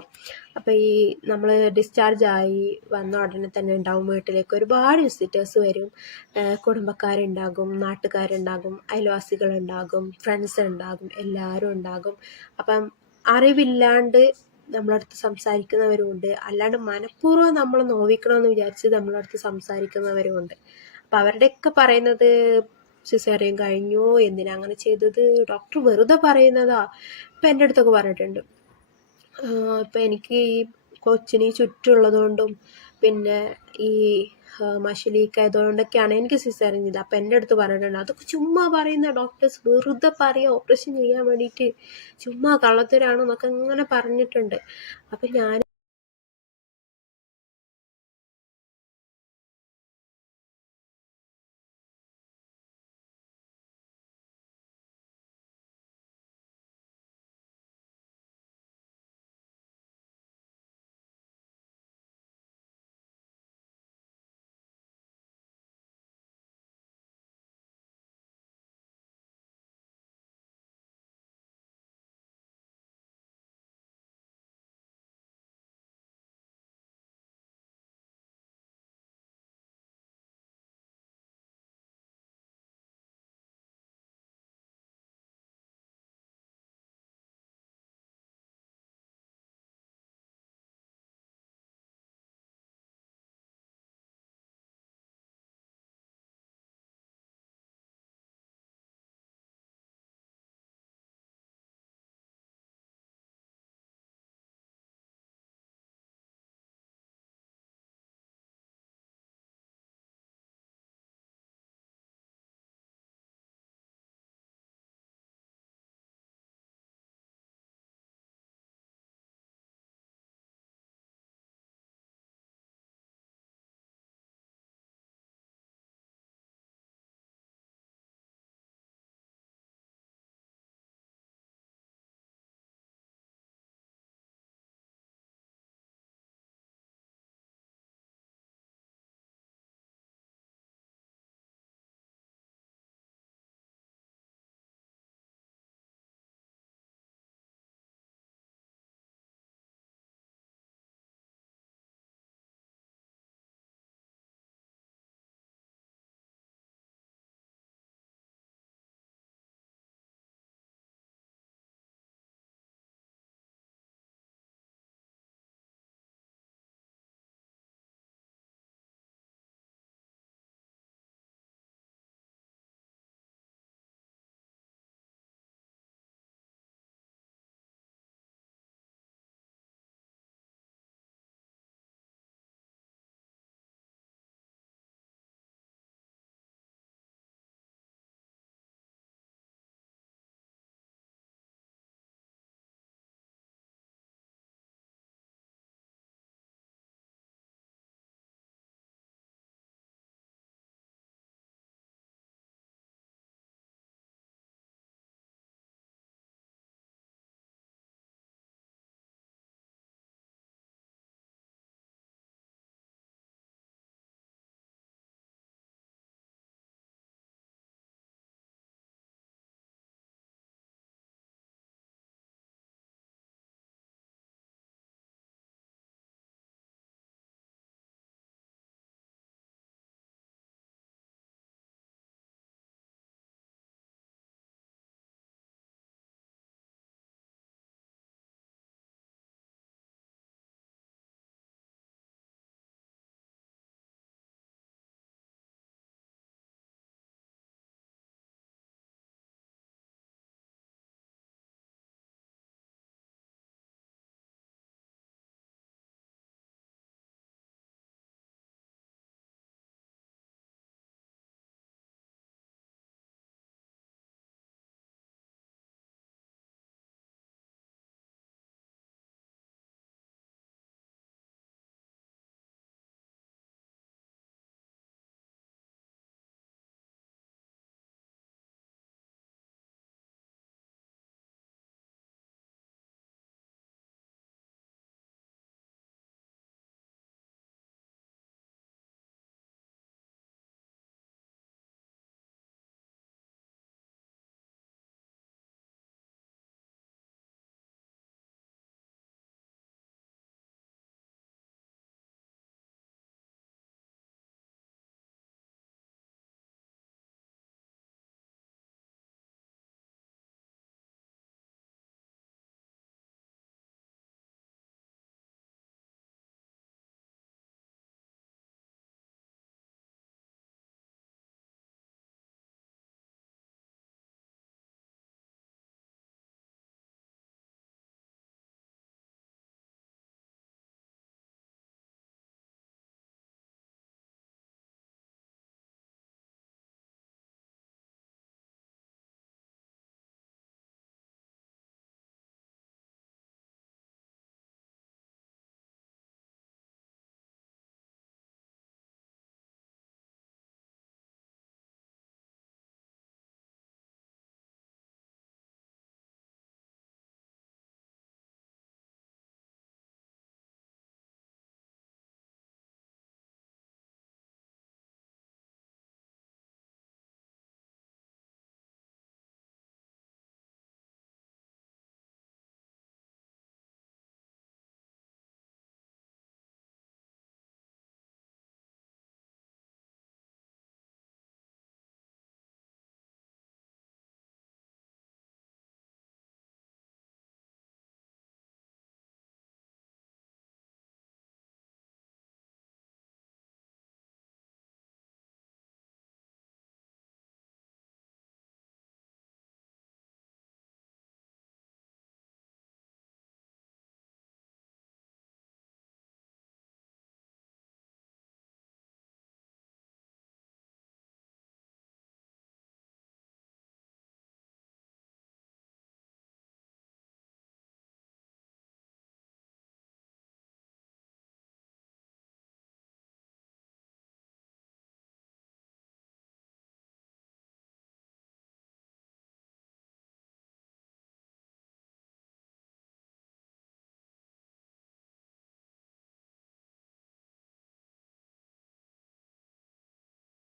അപ്പോൾ ഈ നമ്മൾ ഡിസ്ചാർജ് ആയി വന്ന ഉടനെ തന്നെ ഉണ്ടാവും വീട്ടിലേക്ക് ഒരുപാട് വിസിറ്റേഴ്സ് വരും. കുടുംബക്കാരുണ്ടാകും, നാട്ടുകാരുണ്ടാകും, അയൽവാസികളുണ്ടാകും, ഫ്രണ്ട്സ് ഉണ്ടാകും, എല്ലാവരും ഉണ്ടാകും. അപ്പം അറിവില്ലാണ്ട് നമ്മളടുത്ത് സംസാരിക്കുന്നവരുമുണ്ട്, അല്ലാണ്ട് മനഃപൂർവ്വം നമ്മൾ നോവിക്കണമെന്ന് വിചാരിച്ച് നമ്മളടുത്ത് സംസാരിക്കുന്നവരുമുണ്ട്. അപ്പം അവരുടെയൊക്കെ പറയുന്നത് സിസേറിയൻ കഴിഞ്ഞു, എന്തിനാ അങ്ങനെ ചെയ്തത്, ഡോക്ടർ വെറുതെ പറയുന്നതാ, ഇപ്പം എൻ്റെ അടുത്തൊക്കെ പറഞ്ഞിട്ടുണ്ട്. ഇപ്പം എനിക്ക് ഈ കൊച്ചിന് ചുറ്റുള്ളതുകൊണ്ടും പിന്നെ ഈ മഷിലീക്കായതുകൊണ്ടൊക്കെയാണ് എനിക്ക് സിസേറിയൻ ചെയ്തത്. അപ്പം എൻ്റെ അടുത്ത് പറഞ്ഞിട്ടുണ്ട് അതൊക്കെ ചുമ്മാ പറയുന്ന, ഡോക്ടേഴ്സ് വെറുതെ പറയുക ഓപ്പറേഷൻ ചെയ്യാൻ വേണ്ടിയിട്ട്, ചുമ്മാ കള്ളത്തരാണെന്നൊക്കെ അങ്ങനെ പറഞ്ഞിട്ടുണ്ട്. അപ്പം ഞാൻ